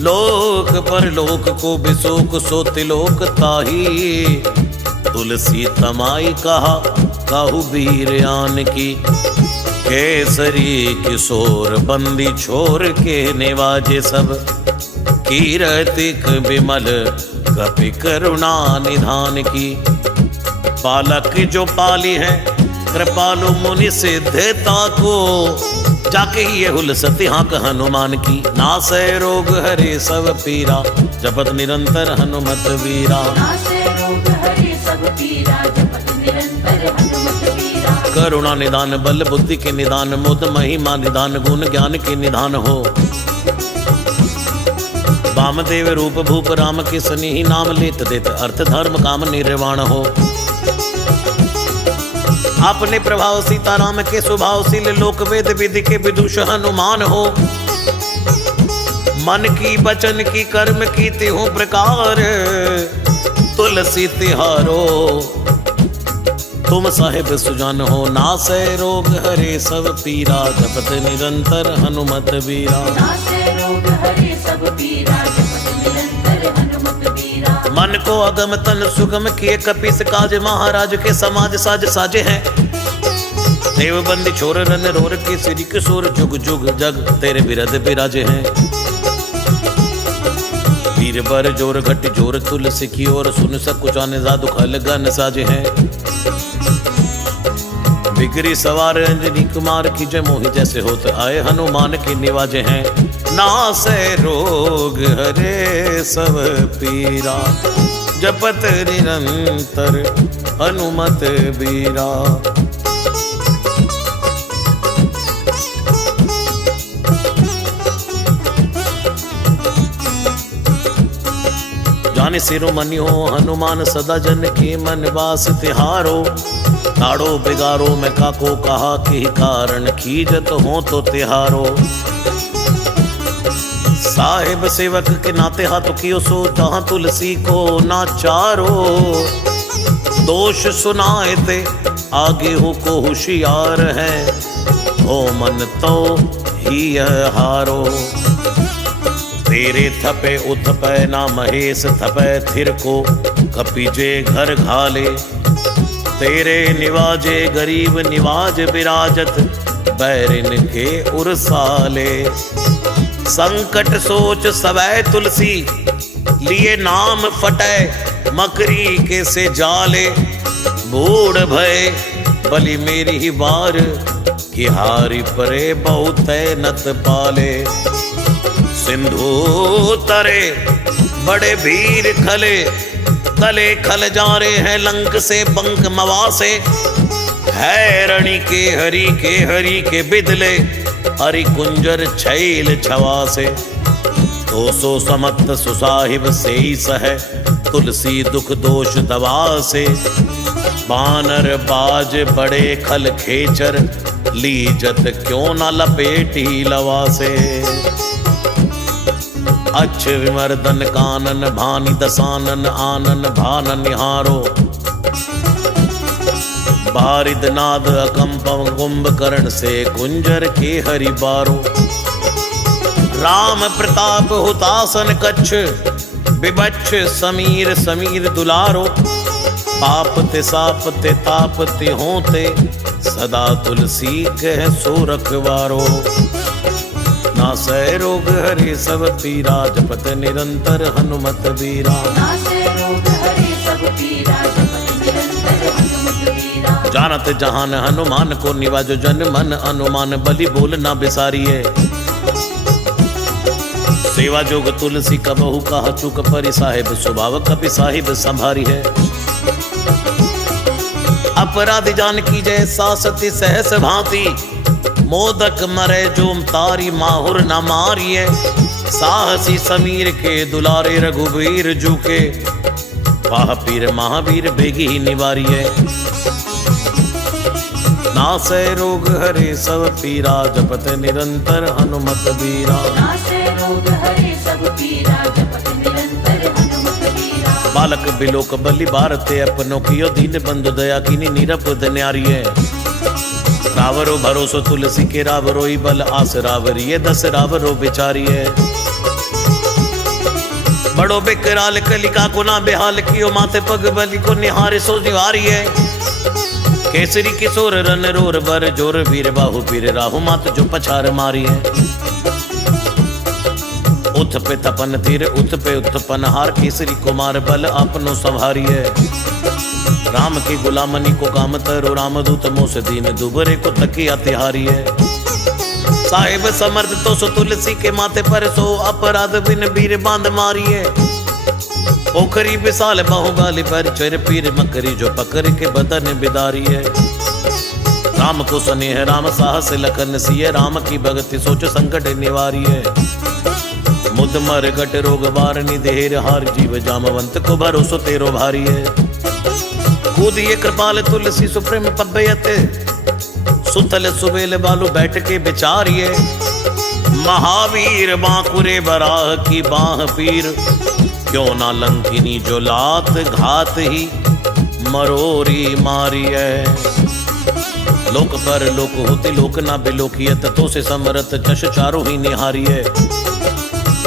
लोक पर लोक को बिसोक सो तिलोक ताही। तुलसी तमाई कहा कहु वीर आन की। केसरी किशोर बंदी छोर के निवाजे सब। कीरतिक विमल कपि करुणा निधान की। पालक जो पाली है कृपालु मुनि सिद्धता को। जाके ये हुल सती हाँक हनुमान की। नासै रोग हरे सब पीरा जपत निरंतर हनुमत बीरा। नासै रोग हरे सब पीरा जपत निरंतर हनुमत बीरा। करुणा निदान बल बुद्धि के निदान। मुद महिमा निदान गुण ज्ञान के निदान हो। वामदेव रूप भूप राम के सनी नाम लेत देत अर्थ धर्म काम निर्वाण हो। अपने प्रभाव सीताराम के स्वभावशील लोक वेद विधि के विदुष हनुमान हो। मन की वचन की कर्म की तिहु प्रकार। तुलसी तिहारो तुम साहिब सुजान हो। नासै रोग हरे सब पीरा जपत निरंतर हनुमत बीरा। नासै रोग हरे सब पीरा जपत निरंतर हनुमत बीरा। मन को अगम तन सुगम किए कपीस काज। महाराज के समाज साज साजे हैं। देवबंदी छोर रन रोर के श्री किशोर। जुग जुग जग तेरे बिरद बिराजे हैं। वीर बर जोर घट जोर तुलसी की ओर। सुन सकुचाने जादू खल गन साजे हैं। बिगरी सवार अंजनी कुमार की जय मोहि जैसे होत आए हनुमान के निवाजे हैं। नासै रोग हरे सब पीरा जपत निरंतर हनुमत बीरा। जाने सिरोमणि हो हनुमान सदा जन के मन वास तिहारो। ताड़ो बिगारो मैं काको कहा कि कारण खीजत हो तो तिहारो। साहिब सेवक के नाते हाथ कियो सो जहां तुलसी को नाचारो। दोष सुनाए ते आगे हो को होशियार है, हो मन तो ही हारो। तेरे थपे उथपे ना महेश थपे थिर को, कपीजे घर घाले। तेरे निवाजे गरीब निवाज विराजत, बैरिन के उरसाले। संकट सोच सवै तुलसी, लिए नाम फटे मकरी के से जाले। बूढ़ भय बलि मेरी ही बार, कि हारी परे बहुत नत पाले। सिंधु तरे बड़े वीर खले, तले खल जा रहे हैं लंक से बंक मवासे। हैरणी के हरि के बिदले, हरि कुंजर छैल छवासे। तो सो समत सुसाहिब से ही सह, तुलसी दुख दोष दवा से। बानर बाज बड़े खल खेचर, लीजत क्यों न लपेटी लवा से। अच्छ विमर्दन कानन भानी दसानन, आनन भान निहारो। बारिद नाद अकंपम कुंभकर्ण से, कुंजर के हरि बारो। राम प्रताप हुतासन कच्छ, विबच्छ समीर समीर दुलारो। पाप ते साप ते ताप ते होते, सदा तुलसी कह सो रखवारो। नासै रोग हरे सब पीरा, जपत निरंतर हनुमत बीरा। नासै रोग हरे सब पीरा, जपत निरंतर हनुमत बीरा। जानत जहान हनुमान को निवाजो, जन मन अनुमान बलि बोल ना बिसारिए। सेवा जोग तुलसी कबहु कहा चूक, परि साहिब स्वभाव कपि साहिब संभारी है। अपराध जान की जय सासती सहस भांति, मोदक मरे जोम तारी माहुर न मारिए। साहसी समीर के दुलारे रघुवीर जूके, वाह पीर महावीर बेगी ही निवारिए। नासै रोग हरे सब पीरा, जपत निरंतर हनुमत बीरा। नासै रोग हरे सब पीरा, जपत निरंतर हनुमत बीरा। बालक बिलोक बलि भारते, अपनों कियो दीन बंधु दया कीनी निरपद न्यारिये। रावरो भरोसो तुलसी के, रावरो ही बल आस रावरिये। दस रावरो बिचारिये। बड़ो बेकराल कलिका को ना बेहाल कियो, माथे पग बलि को निहारे सो निवारिये। केसरी किशोर रन रोर बर जोर, वीर बाहु पीर राहु मात जो पछार मारिये। उथ पे तपन तीर उथ पे उत्पन हार, केसरी कुमार बल अपनो संभारिये। राम की गुलामनी को काम तरो, रामदूत मोस दीन दुबरे को तकिया तिहारी है। साहिब समर्थ तो सो तुलसी के माथे पर सो, अपराध बिन वीर बांध मारिए। ओखरी विशाल बाहुबली पर चर, पीर मकरी जो पकड़ के बदन बिदारी है। राम को स्नेह राम साहस लखन सिय, राम की भक्ति सोच संकट निवारी है। मुद मर गट रोग बारनी, देर हार जीव जामवंत को भरोसो तेरो भारी है। कूदिए कृपाल तुलसी सुप्रेम पब्बयते, सुतल सुबेल बालू बैठ के बिचारिए। महावीर बांकुरे बराह की बाह पीर, क्यों ना लंकिनी जो लात घात ही मरोरी मारिए। लोक पर लोक होते लोक ना बिलोकियत, तो से समरत चश चारो ही निहारिए।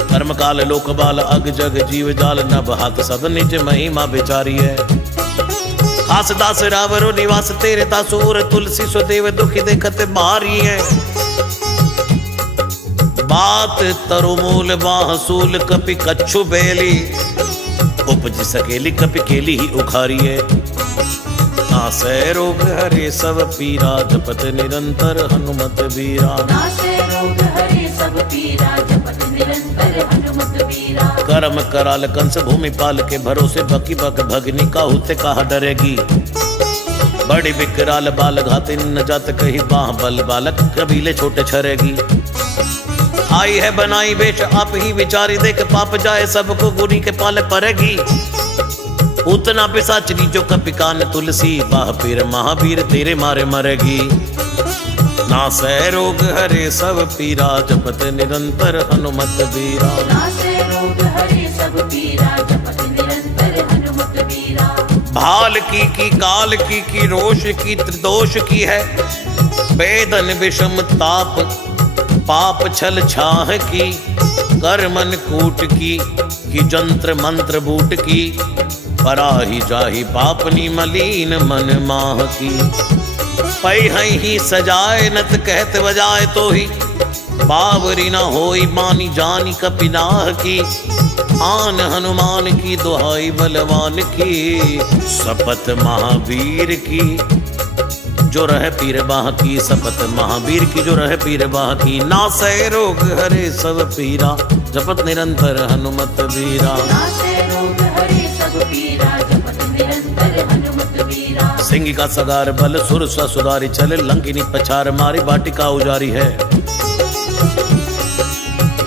कर्म काल लोक बाल अग जग जीव जाल, नभ हाथ सब निज महिमा बिचारिए। खास दास रावरो निवास तेरे दासूर, तुलसी सुदेव दुखी देखत मारी है। बात तरो मूल बाहसूल, कपि कच्छु बेली। उपज सकेली कपि केली ही उखारी है। नासै रोग हरे सब पीरा, जपत निरंतर हनुमत बीरा। नासै रोग हरे सब पीरा, जपत निरंतर हनुमत बीरा। कर्म कराल कंस भूमि पाल के, भरोसे बकी बक भगनी का होते कहा डरेगी। बड़ी विकराल बाल घातिन न जात कही, बाह बल बालक कबीले छोटे छरेगी। आई है बनाई बेश आप ही विचारी, देख पाप जाए सबको गुनी के पाले परेगी। उतना पिशाचनी जो कपिकान तुलसी, बाह पीर महावीर तेरे मारे मरेगी। नासै रोग हरे सब पीरा, जपत निरंतर हनुमत बीरा। नासै रोग हरे सब पीरा, जपत निरंतर हनुमत बीरा। भाल की काल की रोष की त्रिदोष की है, वेदन विषम ताप पाप छल छाह की। कर मन कूट की जंत्र मंत्र बूट की, पराही जाही पापनी मलीन मन माह की। पै ही सजाए नत कहत बजाए तो ही, बावरी न होई मानी जानी कपिनाह की। आन हनुमान की दुहाई बलवान की, शपथ महावीर की जो रह पीर बाह की। शपथ महावीर की जो रह पीर बाह की। नासै रोग हरे सब पीरा, जपत निरंतर हनुमत बीरा। नासै रोग हरे सब पीरा, जपत निरंतर हनुमत बीरा। सिंह का सगार बल सुर सुधारी, चले लंकिनी पछार मारी। वाटिका उजारी है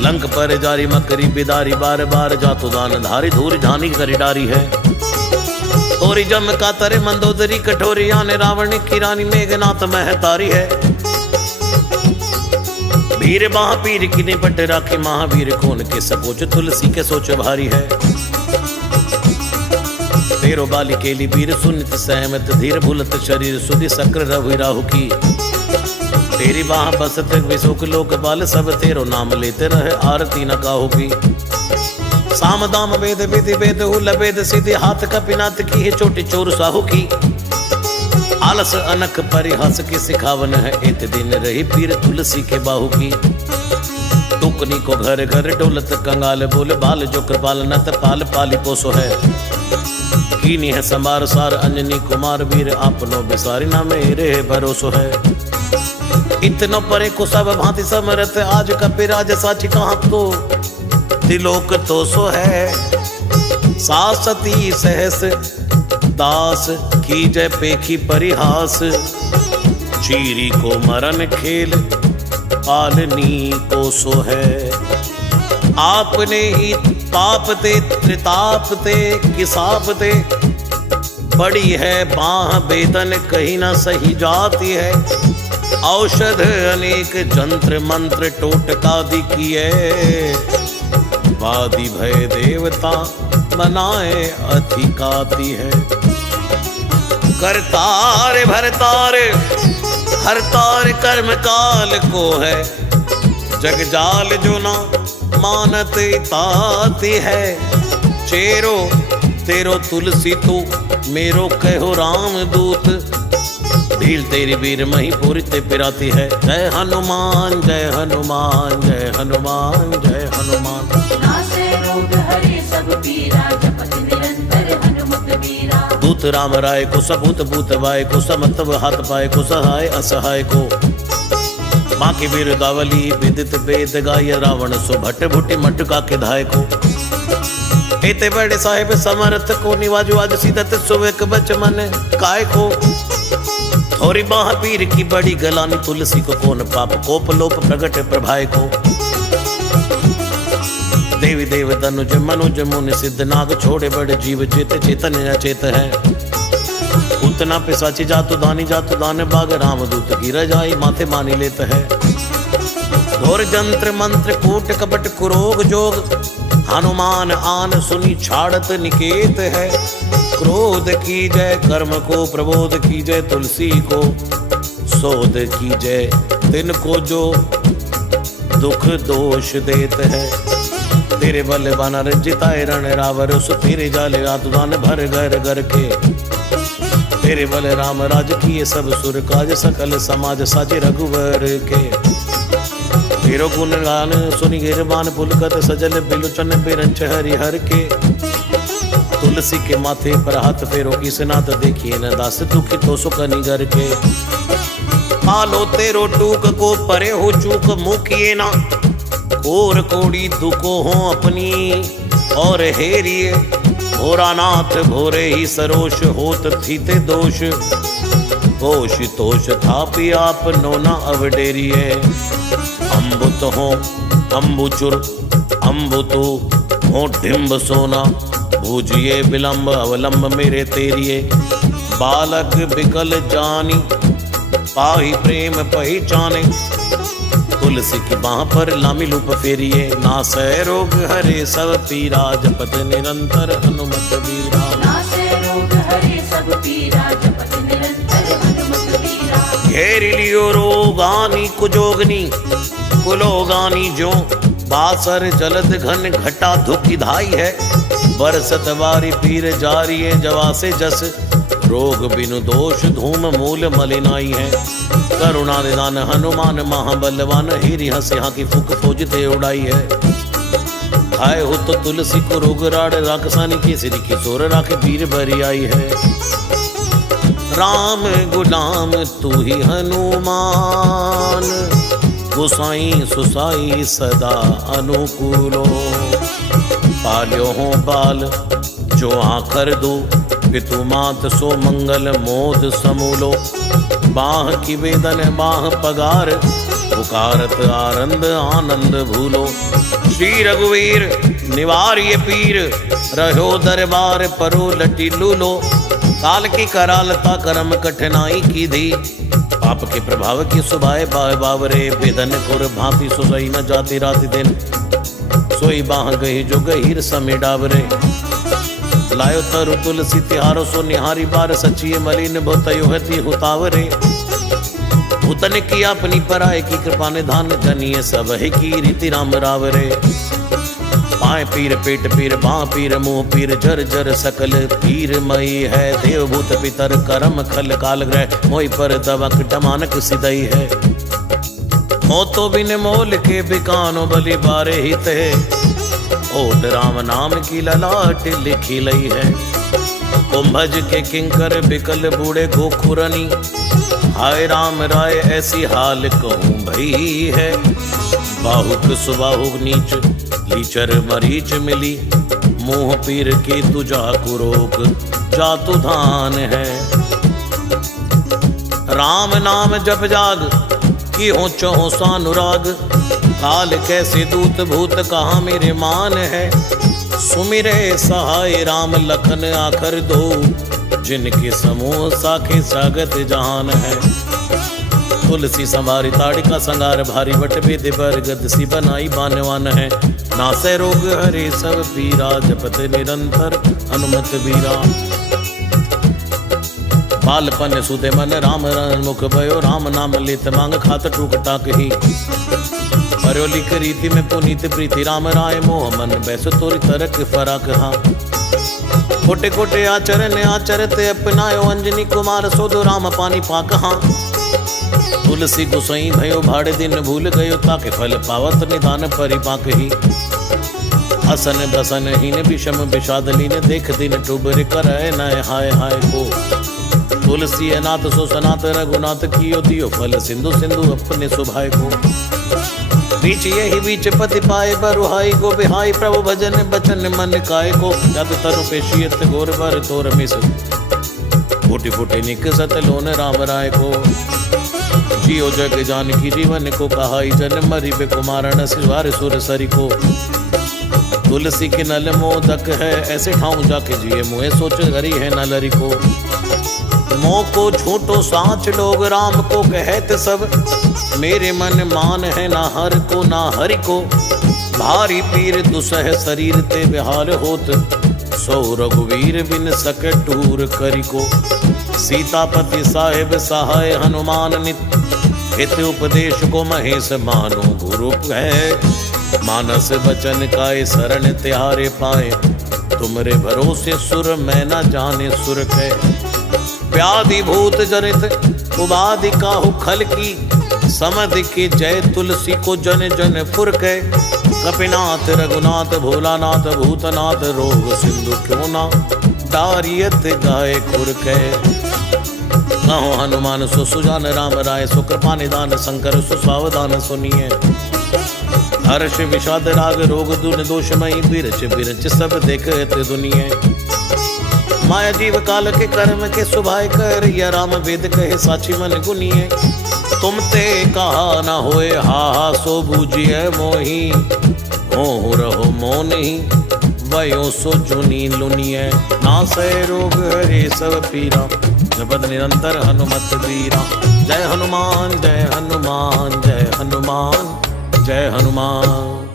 लंक पर जारी, मकरी बिदारी बार बार जातु दान धारी। धूर झानी करी डारी है, तोरी जम का तरे मंदोदरी कठोरी। आने रावण की रानी मेघनाथ महतारी है। भीर बाह पीर की निपट राखी, महावीर कौन के सकोच तुलसी के सोच भारी है। तेरो बाली केली वीर सुनित सहमत, धीर भूलत शरीर सुधि सक्र रवि राहु की। तेरी बाह बसत विशोक लोक बाल, सब तेरो नाम लेते रहे आरती न काहोगी। साम दाम वेद विधि वेद हुल वेद सिद्धि, हाथ कपिनाथ की है चोटी चोर साहू की। आलस अनक परिहास की सिखावन है, इत दिन रही पीर तुलसी के बाहू की। टुकनी को घर घर डोलत कंगाल, बोले बाल जो कृपाल नत पाल पाली पोसो है। कीनी है संबार सार अंजनी कुमार, वीर आपनो बिसारी ना मेरे भरोसो है। इतनो परे को सब भांति समरथ, आज कपिराज साची कहाँ को त्रिलोक तो सो है। सासती सहस दास की जय पेखी परिहास, चीरी को मरण खेल पालनी को सो है। आपने ही पाप ते त्रिताप ते किसाब ते, बड़ी है बाह वेदन कहीं ना सही जाती है। औषध अनेक जंत्र मंत्र टोटकादि किए, वादी भय देवता बनाए अधिकाती है। करतार भरतार हरतार कर्म काल को है, जगजाल जो ना मानत ताती है। चेरो तेरो तुलसी तू मेरो कहो राम दूत, भील तेरी वीर मही पूरी ते पिराती है। जय हनुमान जय हनुमान जय हनुमान जय हनुमान। नासै रोग हरे सब पीरा, जपत निरंतर हनुमत बीरा। दूत राम राय को सबूत भूत वाय को, समत्व हाथ पाए को सहाय असहाय को। माँ की वीरदावली विदित वेद गाय, रावण सो भट्ट भुटी मटका के धाय को। एते बड़े साहिब समर्थ को, निवाजु आज सीधत सुवेक बच मन काय को। थोरी बाह पीर की बड़ी गलानी, तुलसी को कौन पाप कोप लोप प्रगट प्रभाय को। देवी देव तनुज मनुज मुनि सिद्ध नाग, छोड़े बड़े जीव चेत चेतन अचेत है। उतना पिशाची जातु दान बाग, रामदूत की रजाई माथे मानी लेत है। घोर जंत्र मंत्र कूट कपट कुरोग जोग, हनुमान आन सुनी छाड़त निकेत है। क्रोध की जय कर्म को प्रबोध की जय, तुलसी को शोध की जय तिनको जो दुख दोष देत है। तेरे बल बाना रंजिताए रण रावर, सो तेरे जाले आतुदान भर घर घर के। तेरे बल राम राज किए सब सुर काज, सकल समाज साजे रघुवर के। तेरो गुण गान सुनि गिरबान, पुलकत सजल बिलोचन बिरंच हरिहर के। तुलसी के माथे पर हाथ फेरो, किस नाथ देखिए न दास दुखी तो सुख निगर के। पालो तेरो टूक को परे हो चूक, मुखिए ना और कोड़ी दुखो हो अपनी और हेरिए। भोरानाथ भोरे ही सरोष, होत थीते दोष होश तोष थापी आप नोना अवडेरिए। अम्बुत हो अम्बुचुर अम्बुतु ढिम्ब सोना, भूजिए विलंब अवलंब मेरे तेरिए। बालक बिकल जानी, पाही प्रेम पहचाने। तुलसी की बाह पर लामी लूप फेरिए, नासै रोग हरे सब पीरा, जपत निरंतर हनुमत वीरा। नासे रोग हरे सब पीरा, जपत निरंतर हनुमत वीरा। घेर लियो रोगानी कुजोगनी, कुलोगानी जो, बासर जलद घन घटा धुकी धाई है। बरसत बारी पीर जारी है, जवा से जस, रोग बिनु दोष धूम मूल मलिनाई है। करुणा निदान हनुमान महाबलवान, हिरि हंस यहाँ की फुक फौजते उड़ाई है। खाए हो तो तुलसी को रोग राड़, राक्षसानी की सिर की सोर राख वीर भरी आई है। राम गुलाम तू ही हनुमान, गोसाई सुसाई सदा अनुकूलो। पाल्यो हो बाल जो आखर दो, पितु मात सो मंगल मोद समूलो। बाह की वेदन बाह पगार, पुकारत आनंद आनंद भूलो। श्री रघुवीर निवार्य पीर, रहो दरबार परो लटी लूलो। काल की करालता करम कठिनाई की धी, पाप के प्रभाव की सुभाए बाय बावरे। वेदन कुर भांति सुसई न जाति राति दिन, सोई बाह गही जो गहीर समी डावरे। लायो तरु तुलसी तिहारो सो निहारी बार, सचिए मलिन भोतयो हति हुतावरे। भूतन की अपनी पराय की कृपा निधान, जनिए सब है की रीति राम रावरे। पाए पीर पेट पीर बाँ पीर मुँह पीर, जर जर सकल पीर मई है। देव भूत पितर करम खल काल ग्रह, मोई पर दवक डमानक सिदई है। हो तो बिन मोल के बिकानो बलि बारे हित है, ओट राम नाम की ललाट लिखी लई है। कुंभज के किंकर बिकल बूढ़े गोखुरनी, हाय राम राय ऐसी हाल कहूँ भई है। बाहुक सुबाहुक नीच लीचर मरीच मिली, मुँह पीर की तुझा कुरोक जातु धान है। राम नाम जप जाग की हो चहो सानुराग, काल कैसे दूत भूत कहाँ मेरे मान है। सुमिरे सहाय राम लखन आखर दो, जिनके समूह साखे सागत जहान है। तुलसी संवारी ताड़िका संगार, भारी बट बेद पर गद सी बनाई बानवान है। नासै रोग हरे सब पीरा, जपत निरंतर हनुमत वीरा। बालपन सुदे मन राम रण मुख भयो, राम नाम लेत मांग खात टूक टाक ही। परयोलिक रीति में पुनीत प्रीति, राम राय मोह मन बैसो तोरी तरक फराक हाँ। कोटे कोटे आचरण आचरते अपनायो, अंजनी कुमार सोदो राम पानी पाक हाँ। तुलसी गुसई भयो भाड़े दिन भूल गयो, ताके फल पावत निदान परिपाक ही। हसन बसन हीन विषम विषाद लीन, देख दिन टुबर करय नय हाय हाय को। तुलसी अनाथ सो सनाथ, रघुनाथ कियो दियो फल सिंधु सिंधु अपने सुभाय को। बीच यही बीच पति पाए बरुहाई को, बिहाई प्रभु भजन बचन मन काय को। जद तरु पेशियत घोर भर तोर मिस, फूटी फूटी निकसत लोन राम राय को। जियो जग जानकी जीवन को, कहाई जन मरी बे कुमारण सिवार सुर सरी को। तुलसी के नल मोदक है, ऐसे ठाऊं जाके जिए मुहे सोच हरी है नलरी को। मोह को झूठो साच लोग राम को कहत सब, मेरे मन मान है ना हर को ना हरि को। भारी पीर दुसह शरीर ते बेहाल होत, सो रघुवीर बिन सके टूर करी को। सीतापति साहेब सहाय हनुमान नित, हित उपदेश को महेश मानो गुरु है। मानस बचन काय शरण तिहारे पाए, तुमरे भरोसे सुर मैं न जाने सुर कै। व्याधि भूत जनित उबाधि काहू खल की, समध के जय तुलसी को जन जन फुर कै। कपिनाथ रघुनाथ भोलानाथ भूतनाथ, रोग सिंधु क्यों ना दारियत गाय खुर कै। कहो हनुमान सो सुजान, राम राय सो कृपा निदान, शंकर सो सावधान सुनिए। हर्ष विषाद राग रोग दुन दोषमयी, बिरच बिरच सब देखत दुनिया। माया जीव काल के कर्म के सुभाय कर, या राम वेद कहे साची मन गुनिए। तुम ते कहा न होए हा सो बूझिए मोही, मोह रहो मोनी वयो सो जुनी लुनिय। नासै रोग हरे सब पीरा, जपत निरंतर हनुमत वीरा। जय हनुमान जय हनुमान जय हनुमान जय हनुमान।